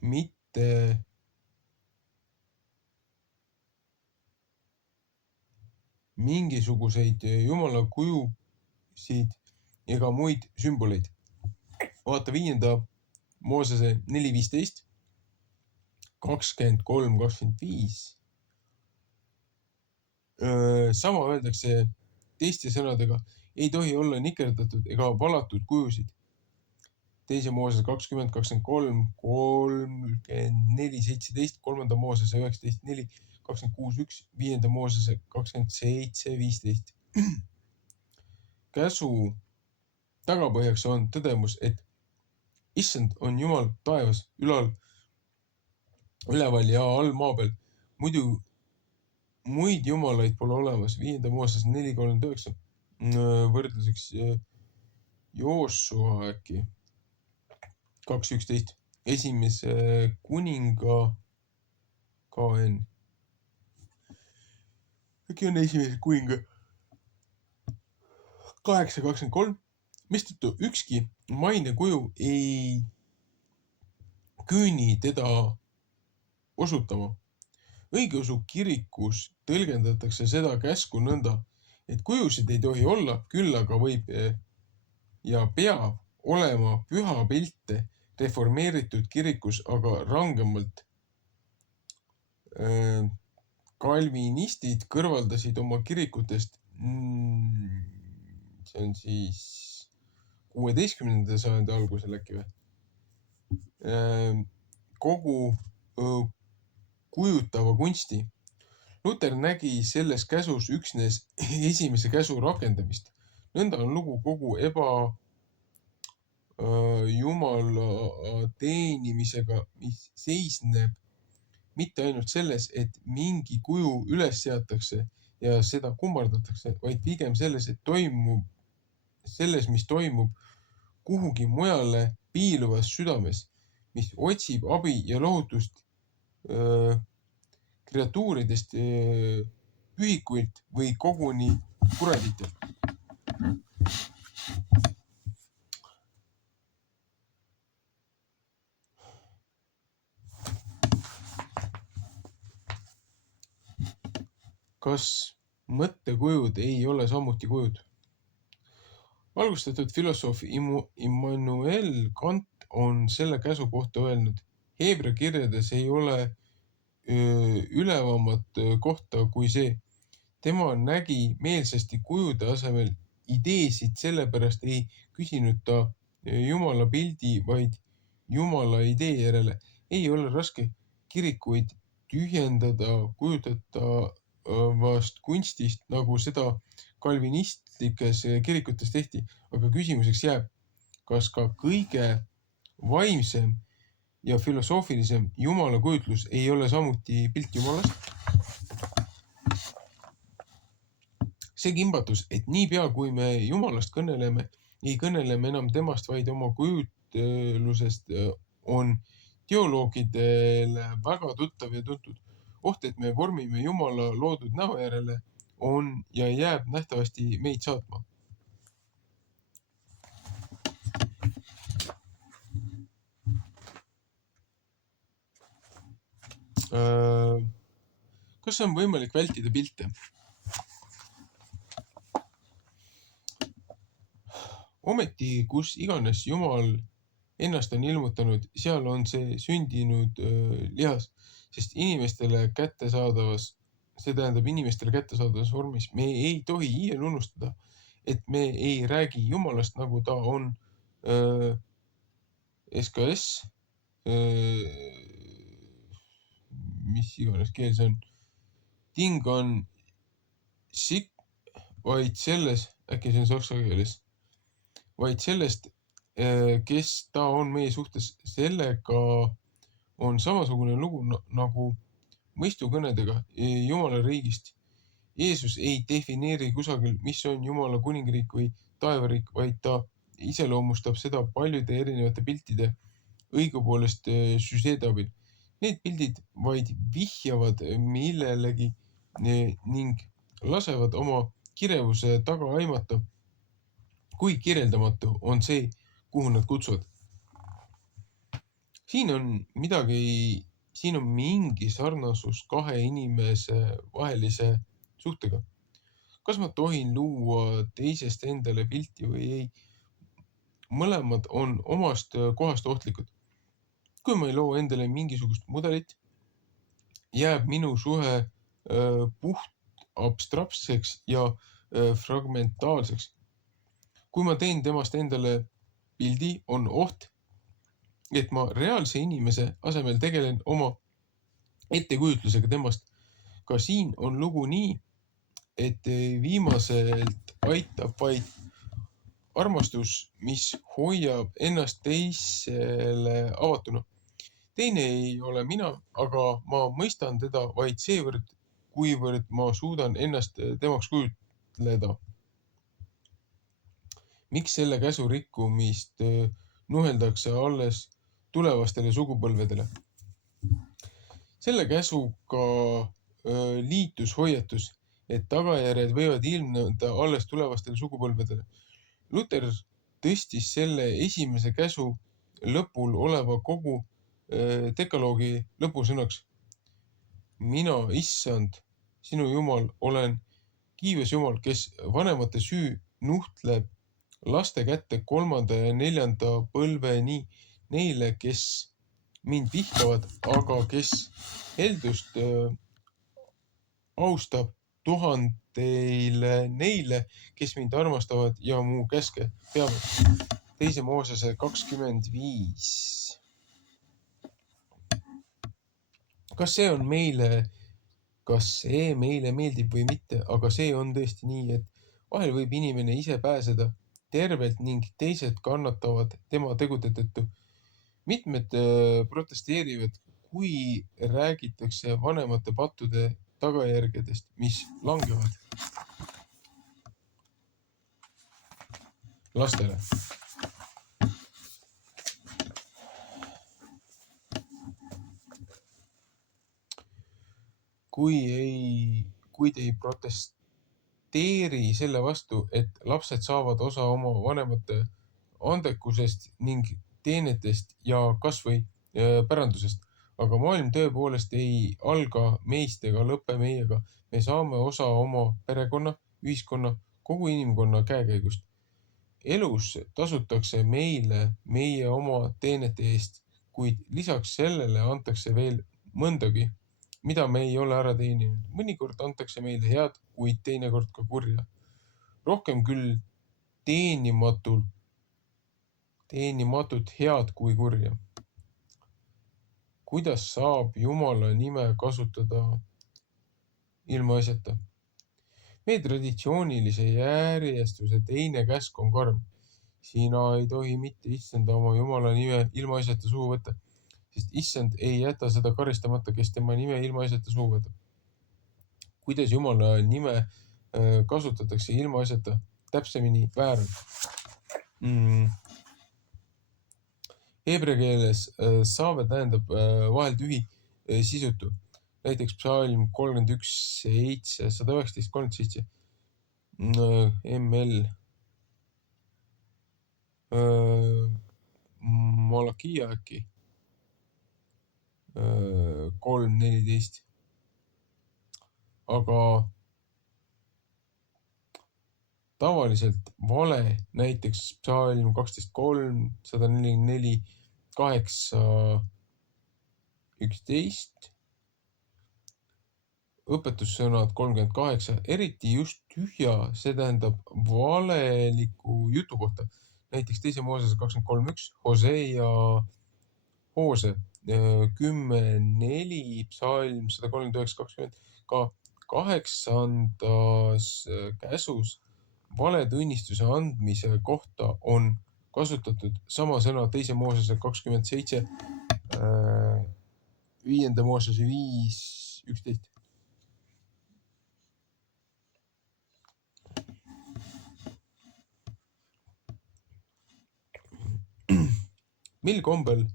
mitte mingisuguseid jumala kujusid ega muid sümboleid. Vaata 5. Moosese 4.15, 23.25. Sama öeldakse teiste sõnadega, ei tohi olla nikerdatud ega valatud kujusid. 2. Mooses 20, 23, 34, 17, 3. Moosese 19, 4, 26, 1, 5. Moosese 27, 15. Käsu tagapõhjaks on tõdemus, et issand on jumal taevas, üleval ja all maa peal. Muidu muid jumalaid pole olemas. 5. Mooses 4.39. võrdluseks Joosua äkki 2.11. Esimese kuninga KN. Äkki on esimese kuninga 8.23, mistõttu ükski mainekuju ei küüni teda osutama. Õigeusu kirikus tõlgendatakse seda käsku nõnda, et kujusid ei tohi olla, küll aga võib ja peab olema püha pilte reformeeritud kirikus, aga rangemalt. Kalvinistid kõrvaldasid oma kirikutest, see on siis 16. sajandi algusel äkki või, kogu kujutava kunsti. Luter nägi selles käsus üksnes esimese käsu rakendamist. Nõnda on lugu kogu Jumala teenimisega, mis seisneb mitte ainult selles, et mingi kuju üles seatakse ja seda kummardatakse, vaid pigem selles, mis toimub kuhugi mujale piiluvas südames, mis otsib abi ja lohutust kreatuuridest, pühikuilt või koguni kuraditelt. Kas mõttekujud ei ole samuti kujud? Valgustatud filosoof Immanuel Kant on selle käsu kohta öelnud: Heebrea kirjades ei ole ülevamat kohta kui see. Tema nägi meelsasti kujude asemel ideesid, sellepärast ei küsinud ta Jumala pildi, vaid Jumala idee järele. Ei ole raske kirikuid tühjendada kujutatavast kunstist, nagu seda kalvinistlikes kirikutes tehti, aga küsimuseks jääb, kas ka kõige vaimsem ja filosoofilisem Jumala kujutlus ei ole samuti pilt Jumalast? See kimbatus, et niipea kui me Jumalast kõneleme, ei kõnele me enam temast, vaid oma kujutlusest, on teoloogidele väga tuttav ja tuntud. Oht, et me vormime Jumala loodud näo järele, on ja jääb nähtavasti meid saatma. Kas on võimalik vältida pilte? Ometi, kus iganes Jumal ennast on ilmutanud, seal on see sündinud lihas, sest inimestele kättesaadavas vormis me ei tohi iial unustada, et me ei räägi Jumalast, nagu ta on SKS, mis iganes keel see on, ting on sik, vaid selles, äkki see on saksa keeles, vaid sellest, kes ta on meie suhtes. Sellega on samasugune lugu nagu mõistukõnedega Jumala riigist. Jeesus ei defineeri kusagil, mis on Jumala kuningriik või taevariik, vaid ta iseloomustab seda paljude erinevate piltide, õigupoolest süžeede abil. Need pildid vaid vihjavad millelegi ning lasevad oma kirevuse taga aimata, kui kirjeldamatu on see, kuhu nad kutsuvad. Siin on mingi sarnasus kahe inimese vahelise suhtega. Kas ma tohin luua teisest endale pilti või ei? Mõlemad on omast kohast ohtlikud. Kui ma ei loo endale mingisugust mudelit, jääb minu suhe puht abstraktseks ja fragmentaalseks. Kui ma teen temast endale pildi, on oht, et ma reaalse inimese asemel tegelen oma ettekujutlusega temast. Ka siin on lugu nii, et viimaselt aitab vaid armastus, mis hoiab ennast teisele avatuna. Teine ei ole mina, aga ma mõistan teda vaid seevõrd, kuivõrd ma suudan ennast temaks kujutleda. Miks selle käsu rikkumist nuheldakse alles tulevastele sugupõlvedele? Selle käsuga liitus hoiatus, et tagajärjed võivad ilmneda alles tulevastele sugupõlvedele. Luter tõstis selle esimese käsu lõpul oleva kogu dekaloogi lõpusõnaks. Mina, issand, sinu Jumal, olen kiivas Jumal, kes vanemate süü nuhtleb laste kätte 3. ja 4. põlveni neile, kes mind vihkavad, aga kes heldust austab 1000 neile, kes mind armastavad ja mu käske peavad. 2. Moosese 25. Kas see meile meeldib või mitte, aga see on tõesti nii, et vahel võib inimene ise pääseda tervelt ning teised kannatavad tema tegude tõttu. Mitmed protesteerivad, kui räägitakse vanemate pattude tagajärgedest, mis langevad lastele. Kuid ei protesteeri selle vastu, et lapsed saavad osa oma vanemate andekusest ning teenetest ja kasvõi pärandusest. Aga maailm tõepoolest ei alga meist ega lõpe meiega. Me saame osa oma perekonna, ühiskonna, kogu inimkonna käekäigust. Elus tasutakse meile meie oma teenete eest, kuid lisaks sellele antakse veel mõndagi, mida me ei ole ära teeninud. Mõnikord antakse meile head, kuid teinekord ka kurja. Rohkem küll teenimatut head kui kurja. Kuidas saab Jumala nime kasutada ilmaasjata? Meie traditsioonilise järjestuse teine käsk on karm. Sina ei tohi mitte issanda oma Jumala nime ilmaasjata suhu võtta, sest issand ei jäta seda karistamata, kes tema nime ilmaasjata suhu võtab. Kuidas Jumala nime kasutatakse ilmaasjata, täpsemini vääralt? Heebrea keeles saave tähendab vahel tühi, sisutu. Näiteks psalm 31:7, 119:37. ML Malakia äkki 3:14. Aga tavaliselt vale, näiteks psalm 12:3, 144, 8:11, õpetussõnad 38, eriti just tühja, see tähendab valeliku jutu kohta. Näiteks 2. Moosese 23:1, Hoose 10:4, psalm 139:20, ka 8. käsus valetunnistuse andmise kohta on kasutatud sama sõna 2. Moosese 27, 5. Moosese 5:11. Mil kombel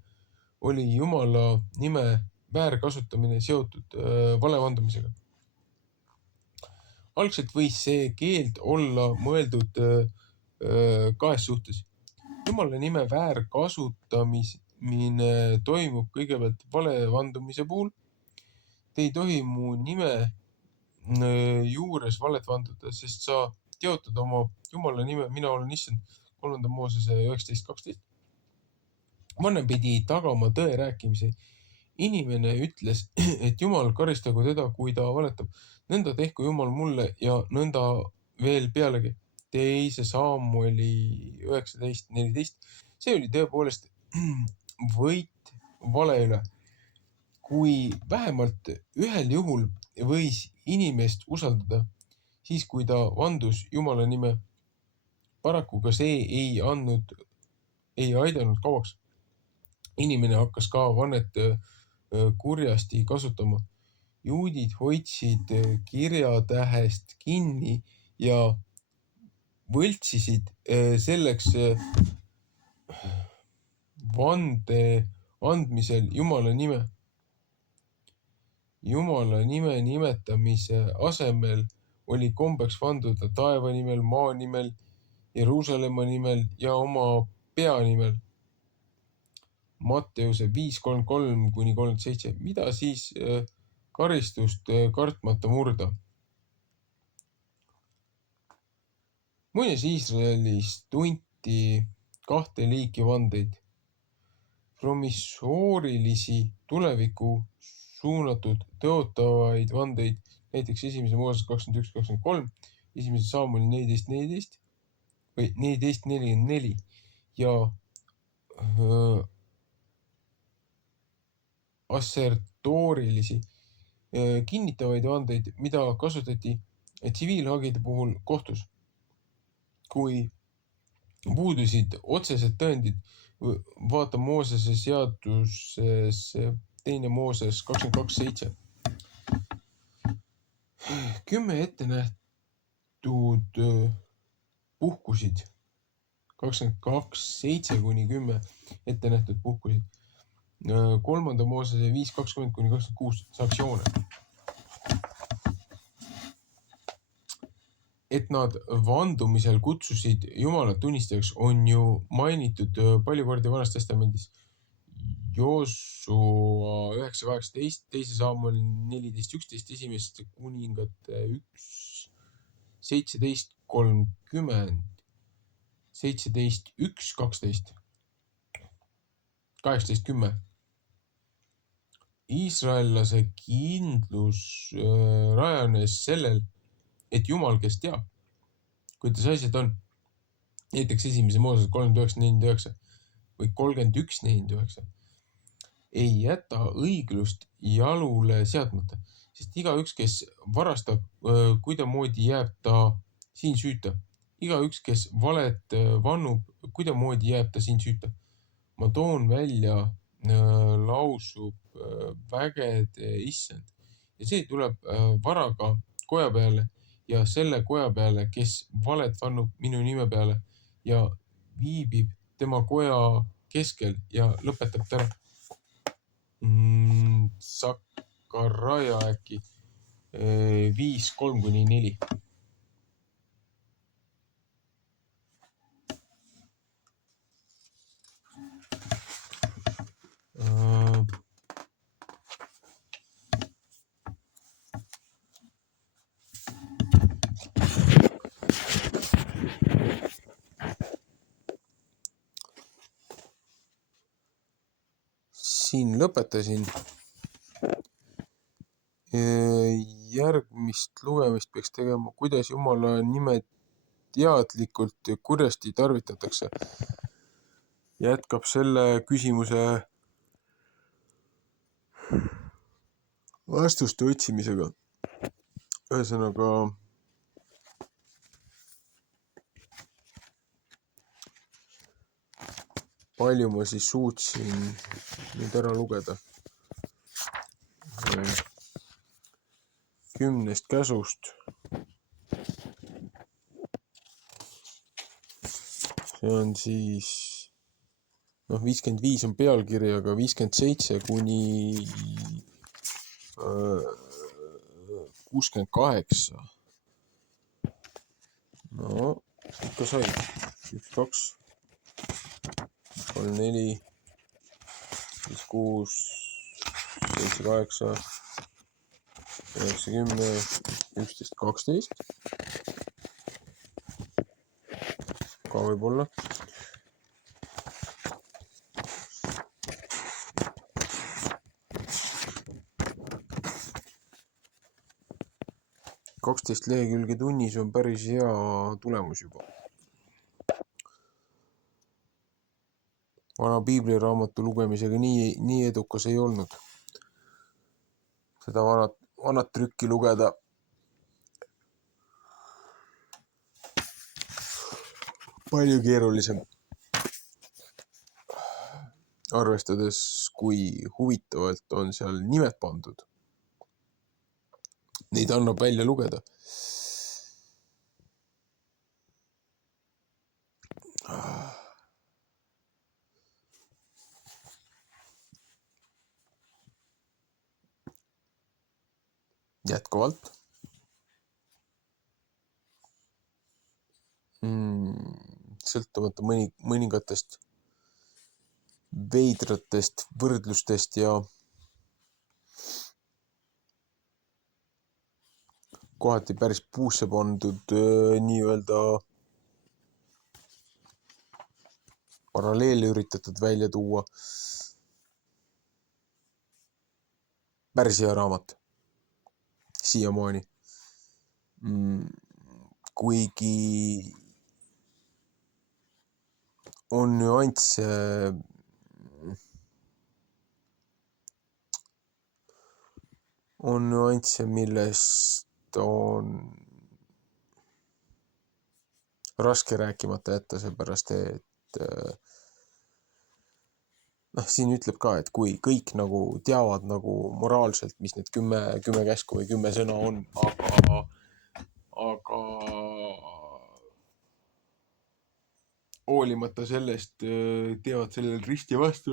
oli Jumala nime väärkasutamine seotud valevandumisega? Algselt võis see keeld olla mõeldud kahes suhtes. Jumala nime väärkasutamine toimub kõigepealt valevandumise puhul. Te ei tohi mu nime juures valet vanduda, sest sa teotad oma Jumala nime, mina olen issand, 3. Moosese 19:12. Vanem pidi tagama tõe rääkimise. Inimene ütles, et Jumal karistagu teda, kui ta valetab. Nõnda tehku Jumal mulle ja nõnda veel pealegi. 2. Samueli 19:14. See oli tõepoolest võit vale üle. Kui vähemalt ühel juhul võis inimest usaldada, siis kui ta vandus Jumala nime. Paraku ka see ei aidanud kauaks. Inimene hakkas ka vannet kurjasti kasutama. Juudid hoidsid kirjatähest kinni ja võltsisid selleks vande andmisel Jumala nime. Jumala nime nimetamise asemel oli kombeks vanduda taeva nimel, maa nimel, Jeruusalemma nimel ja oma pea nimel. Matteuse 5:33-37. Mida siis karistust kartmata murda? Muides Iisraelis tunti 2 liiki vandeid. Promissoorilisi tulevikku suunatud tõotavaid vandeid, näiteks 1. Mooses 21:23, 1. Saamueli 14:14 või 14:44 ja assertoorilisi kinnitavaid vandeid, mida kasutati tsiviilhagide puhul kohtus. Kui puudusid otsesed tõendid, vaata Moosese seaduses 2. Mooses 22:7. 10 ette nähtud puhkusid, 22:7-10 ette nähtud puhkusid. 3. Moosese 5:20-26 sanktsioone. Et nad vandumisel kutsusid Jumalat tunnistajaks, on ju mainitud palju kordi Vanas Testamendis. Joosua 9:18, 2. Saamuel 14:11, 1. Kuningate 1:17-30, 17:1-12, 18:10. Iisraellase kindlus rajanes sellel, et Jumal, kes teab, kuidas asjad on, näiteks 1. Mooses 39:49 või 31:49, ei jäta õiglust jalule seadmata, sest igaüks, kes varastab, kuidamoodi jääb ta siin süüta. Igaüks, kes valet vannub, kuidamoodi jääb ta siin süüta. Ma toon välja, lausub vägede issand ja see tuleb varaga koja peale ja selle koja peale, kes valet vannub minu nime peale ja viibib tema koja keskel ja lõpetab ta ära. Sakaraja äkki 5:3-4. Siin lõpetasin. Järgmist lugemist peaks tegema, kuidas Jumala nime teadlikult kurjasti tarvitatakse. Jätkab selle küsimuse vastuste otsimisega. Ühesõnaga, palju ma siis suutsin nüüd ära lugeda. 10 käsust. See on siis, 55 on pealkiri, aga 57-68. No, ikka sai. 1, 2, 3, 4, 5, 6, 7, 8, 9, 10, 11, 12. Ka võib-olla. Kaksteist lehekülge tunnis on päris hea tulemus juba. Vana piibliraamatu lugemisega nii edukas ei olnud. Seda vanat trükki lugeda palju keerulisem. Arvestades, kui huvitavalt on seal nimed pandud. Neid annab välja lugeda. jätkuvalt sõltumata mõningatest veidratest võrdlustest ja kohati päris puusse pandud nii-öelda paralleeli üritatud välja tuua. Päris hea raamat. Siiamaani. Kuigi on nüansse, millest on raske rääkimata jätta, seepärast et siin ütleb ka, et kui kõik nagu teavad nagu moraalselt, mis need 10 käsku või 10 sõna on, aga hoolimata sellest teevad sellel risti vastu.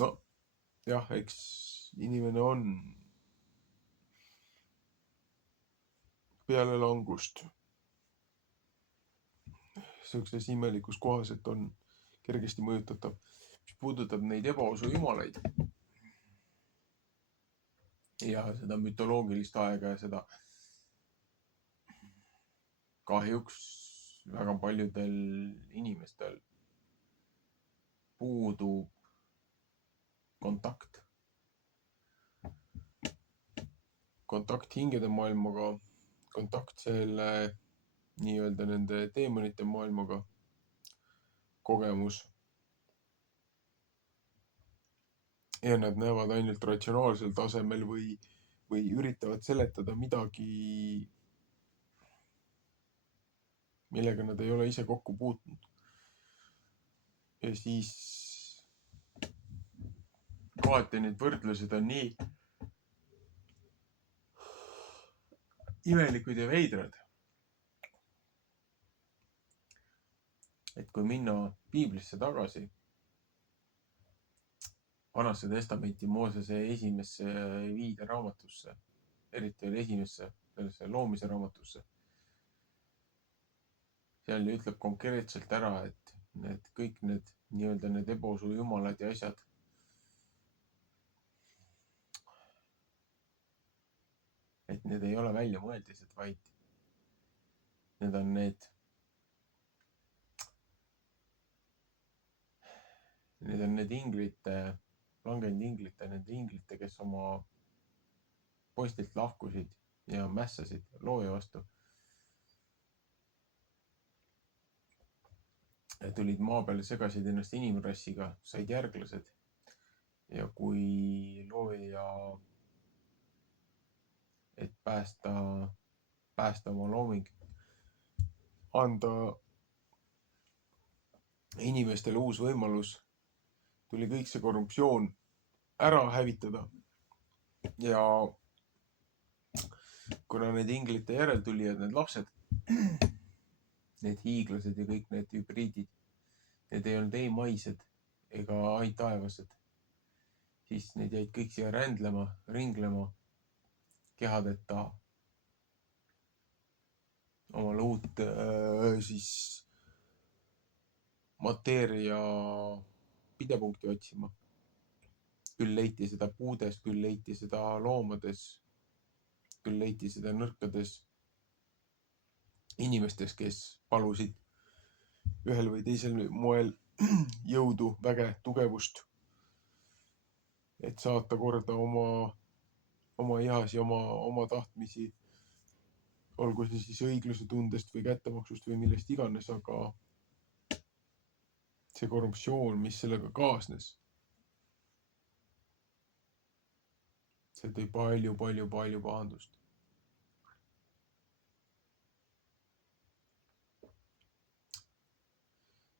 No jah, eks inimene on peale langust sellises imelikus kohas, et on kergesti mõjutatav. Mis puudutab neid ebausu jumalaid ja seda mütoloogilist aega ja seda kahjuks väga paljudel inimestel puudub kontakt hingede maailmaga, kontakt selle nii-öelda nende teemonite maailmaga, kogemus. Ja nad näevad ainult ratsionaalsel tasemel või üritavad seletada midagi, millega nad ei ole ise kokku puutunud. Ja siis kohati need võrdlused on nii imelikud ja veidrad, et kui minna piiblisse tagasi, Vanasse testamenti Moosese esimesse 5 raamatusse, eriti veel esimesse, sellesse loomise raamatusse, seal ütleb konkreetselt ära, et kõik need nii-öelda need ebausu jumalad ja asjad, et need ei ole väljamõeldised, vaid need on need inglite, langenud inglite, nende inglite, kes oma postilt lahkusid ja mässasid looja vastu. Tulid maa peale, segasid ennast inimrassiga, said järglased. Ja kui looja, et päästa oma looming, anda inimestele uus võimalus, tuli kõik see korruptsioon ära hävitada. Ja kuna need inglite järeltulijad, need lapsed, need hiiglased ja kõik need hübriidid, need ei olnud ei maised ega taevased, siis need jäid kõik siia ringlema kehadeta omale uut siis mateeria pidepunkti otsima. Küll leiti seda puudes, küll leiti seda loomades, küll leiti seda nõrkades inimestes, kes palusid ühel või teisel moel jõudu, väge, tugevust, et saata korda oma ihas ja oma tahtmisi, olgu see siis õigluse tundest või kättemaksust või millest iganes, aga see korruptsioon, mis sellega kaasnes, see tõi palju pahandust.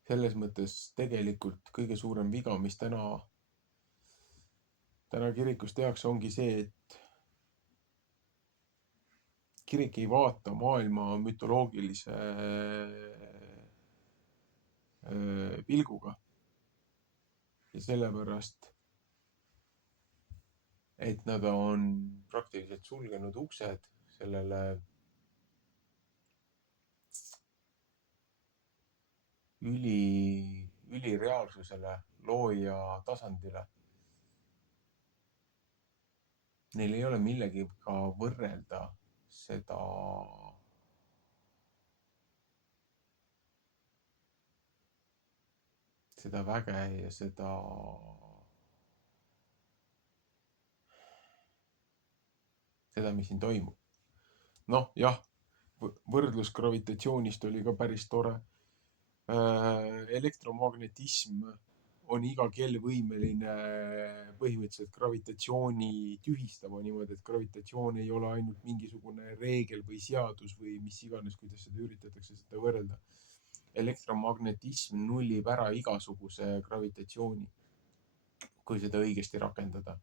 Selles mõttes tegelikult kõige suurem viga, mis täna kirikus tehakse, ongi see, et kirik ei vaata maailma mütoloogilise pilguga. Ja sellepärast, et nad on praktiliselt sulgenud uksed sellele ülireaalsusele, looja tasandile. Neil ei ole millegiga võrrelda seda väge ja seda mis siin toimub. Noh, jah, võrdlus gravitatsioonist oli ka päris tore. Elektromagnetism on iga kell võimeline põhimõtteliselt gravitatsiooni tühistama niimoodi, et gravitatsioon ei ole ainult mingisugune reegel või seadus või mis iganes, kuidas seda üritatakse seda võrrelda. Elektromagnetism nullib ära igasuguse gravitatsiooni, kui seda õigesti rakendada.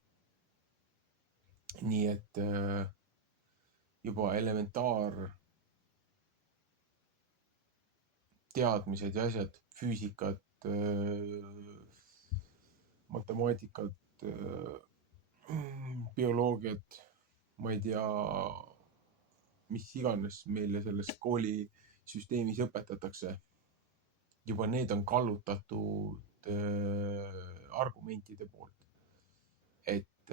Nii et juba elementaarteadmised ja asjad, füüsikat, matemaatikat, bioloogiat, ma ei tea, mis iganes meile selles koolisüsteemis õpetatakse. Juba need on kallutatud argumentide poolt. Et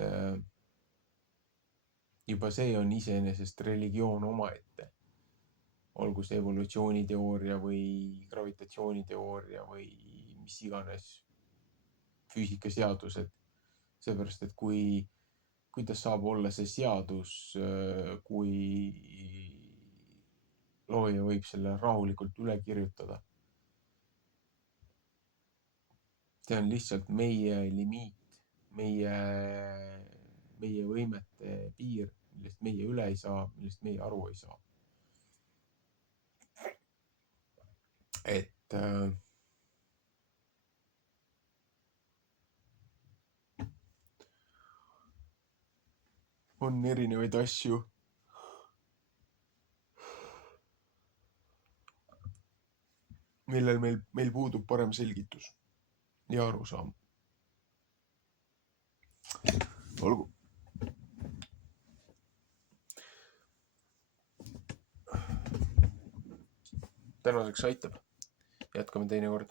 juba see on iseenesest religioon omaette. Olgu see evolutsiooniteooria või gravitatsiooniteooria või mis iganes füüsikaseadused. Seepärast, et kuidas saab olla see seadus, kui looja võib selle rahulikult üle kirjutada. See on lihtsalt meie limiit, meie võimete piir, millest meie üle ei saa, millest meie aru ei saa. Et on erinevaid asju, millel meil puudub parem selgitus ja arusaam. Olgu. Tänaseks aitab. Jätkame teinekord.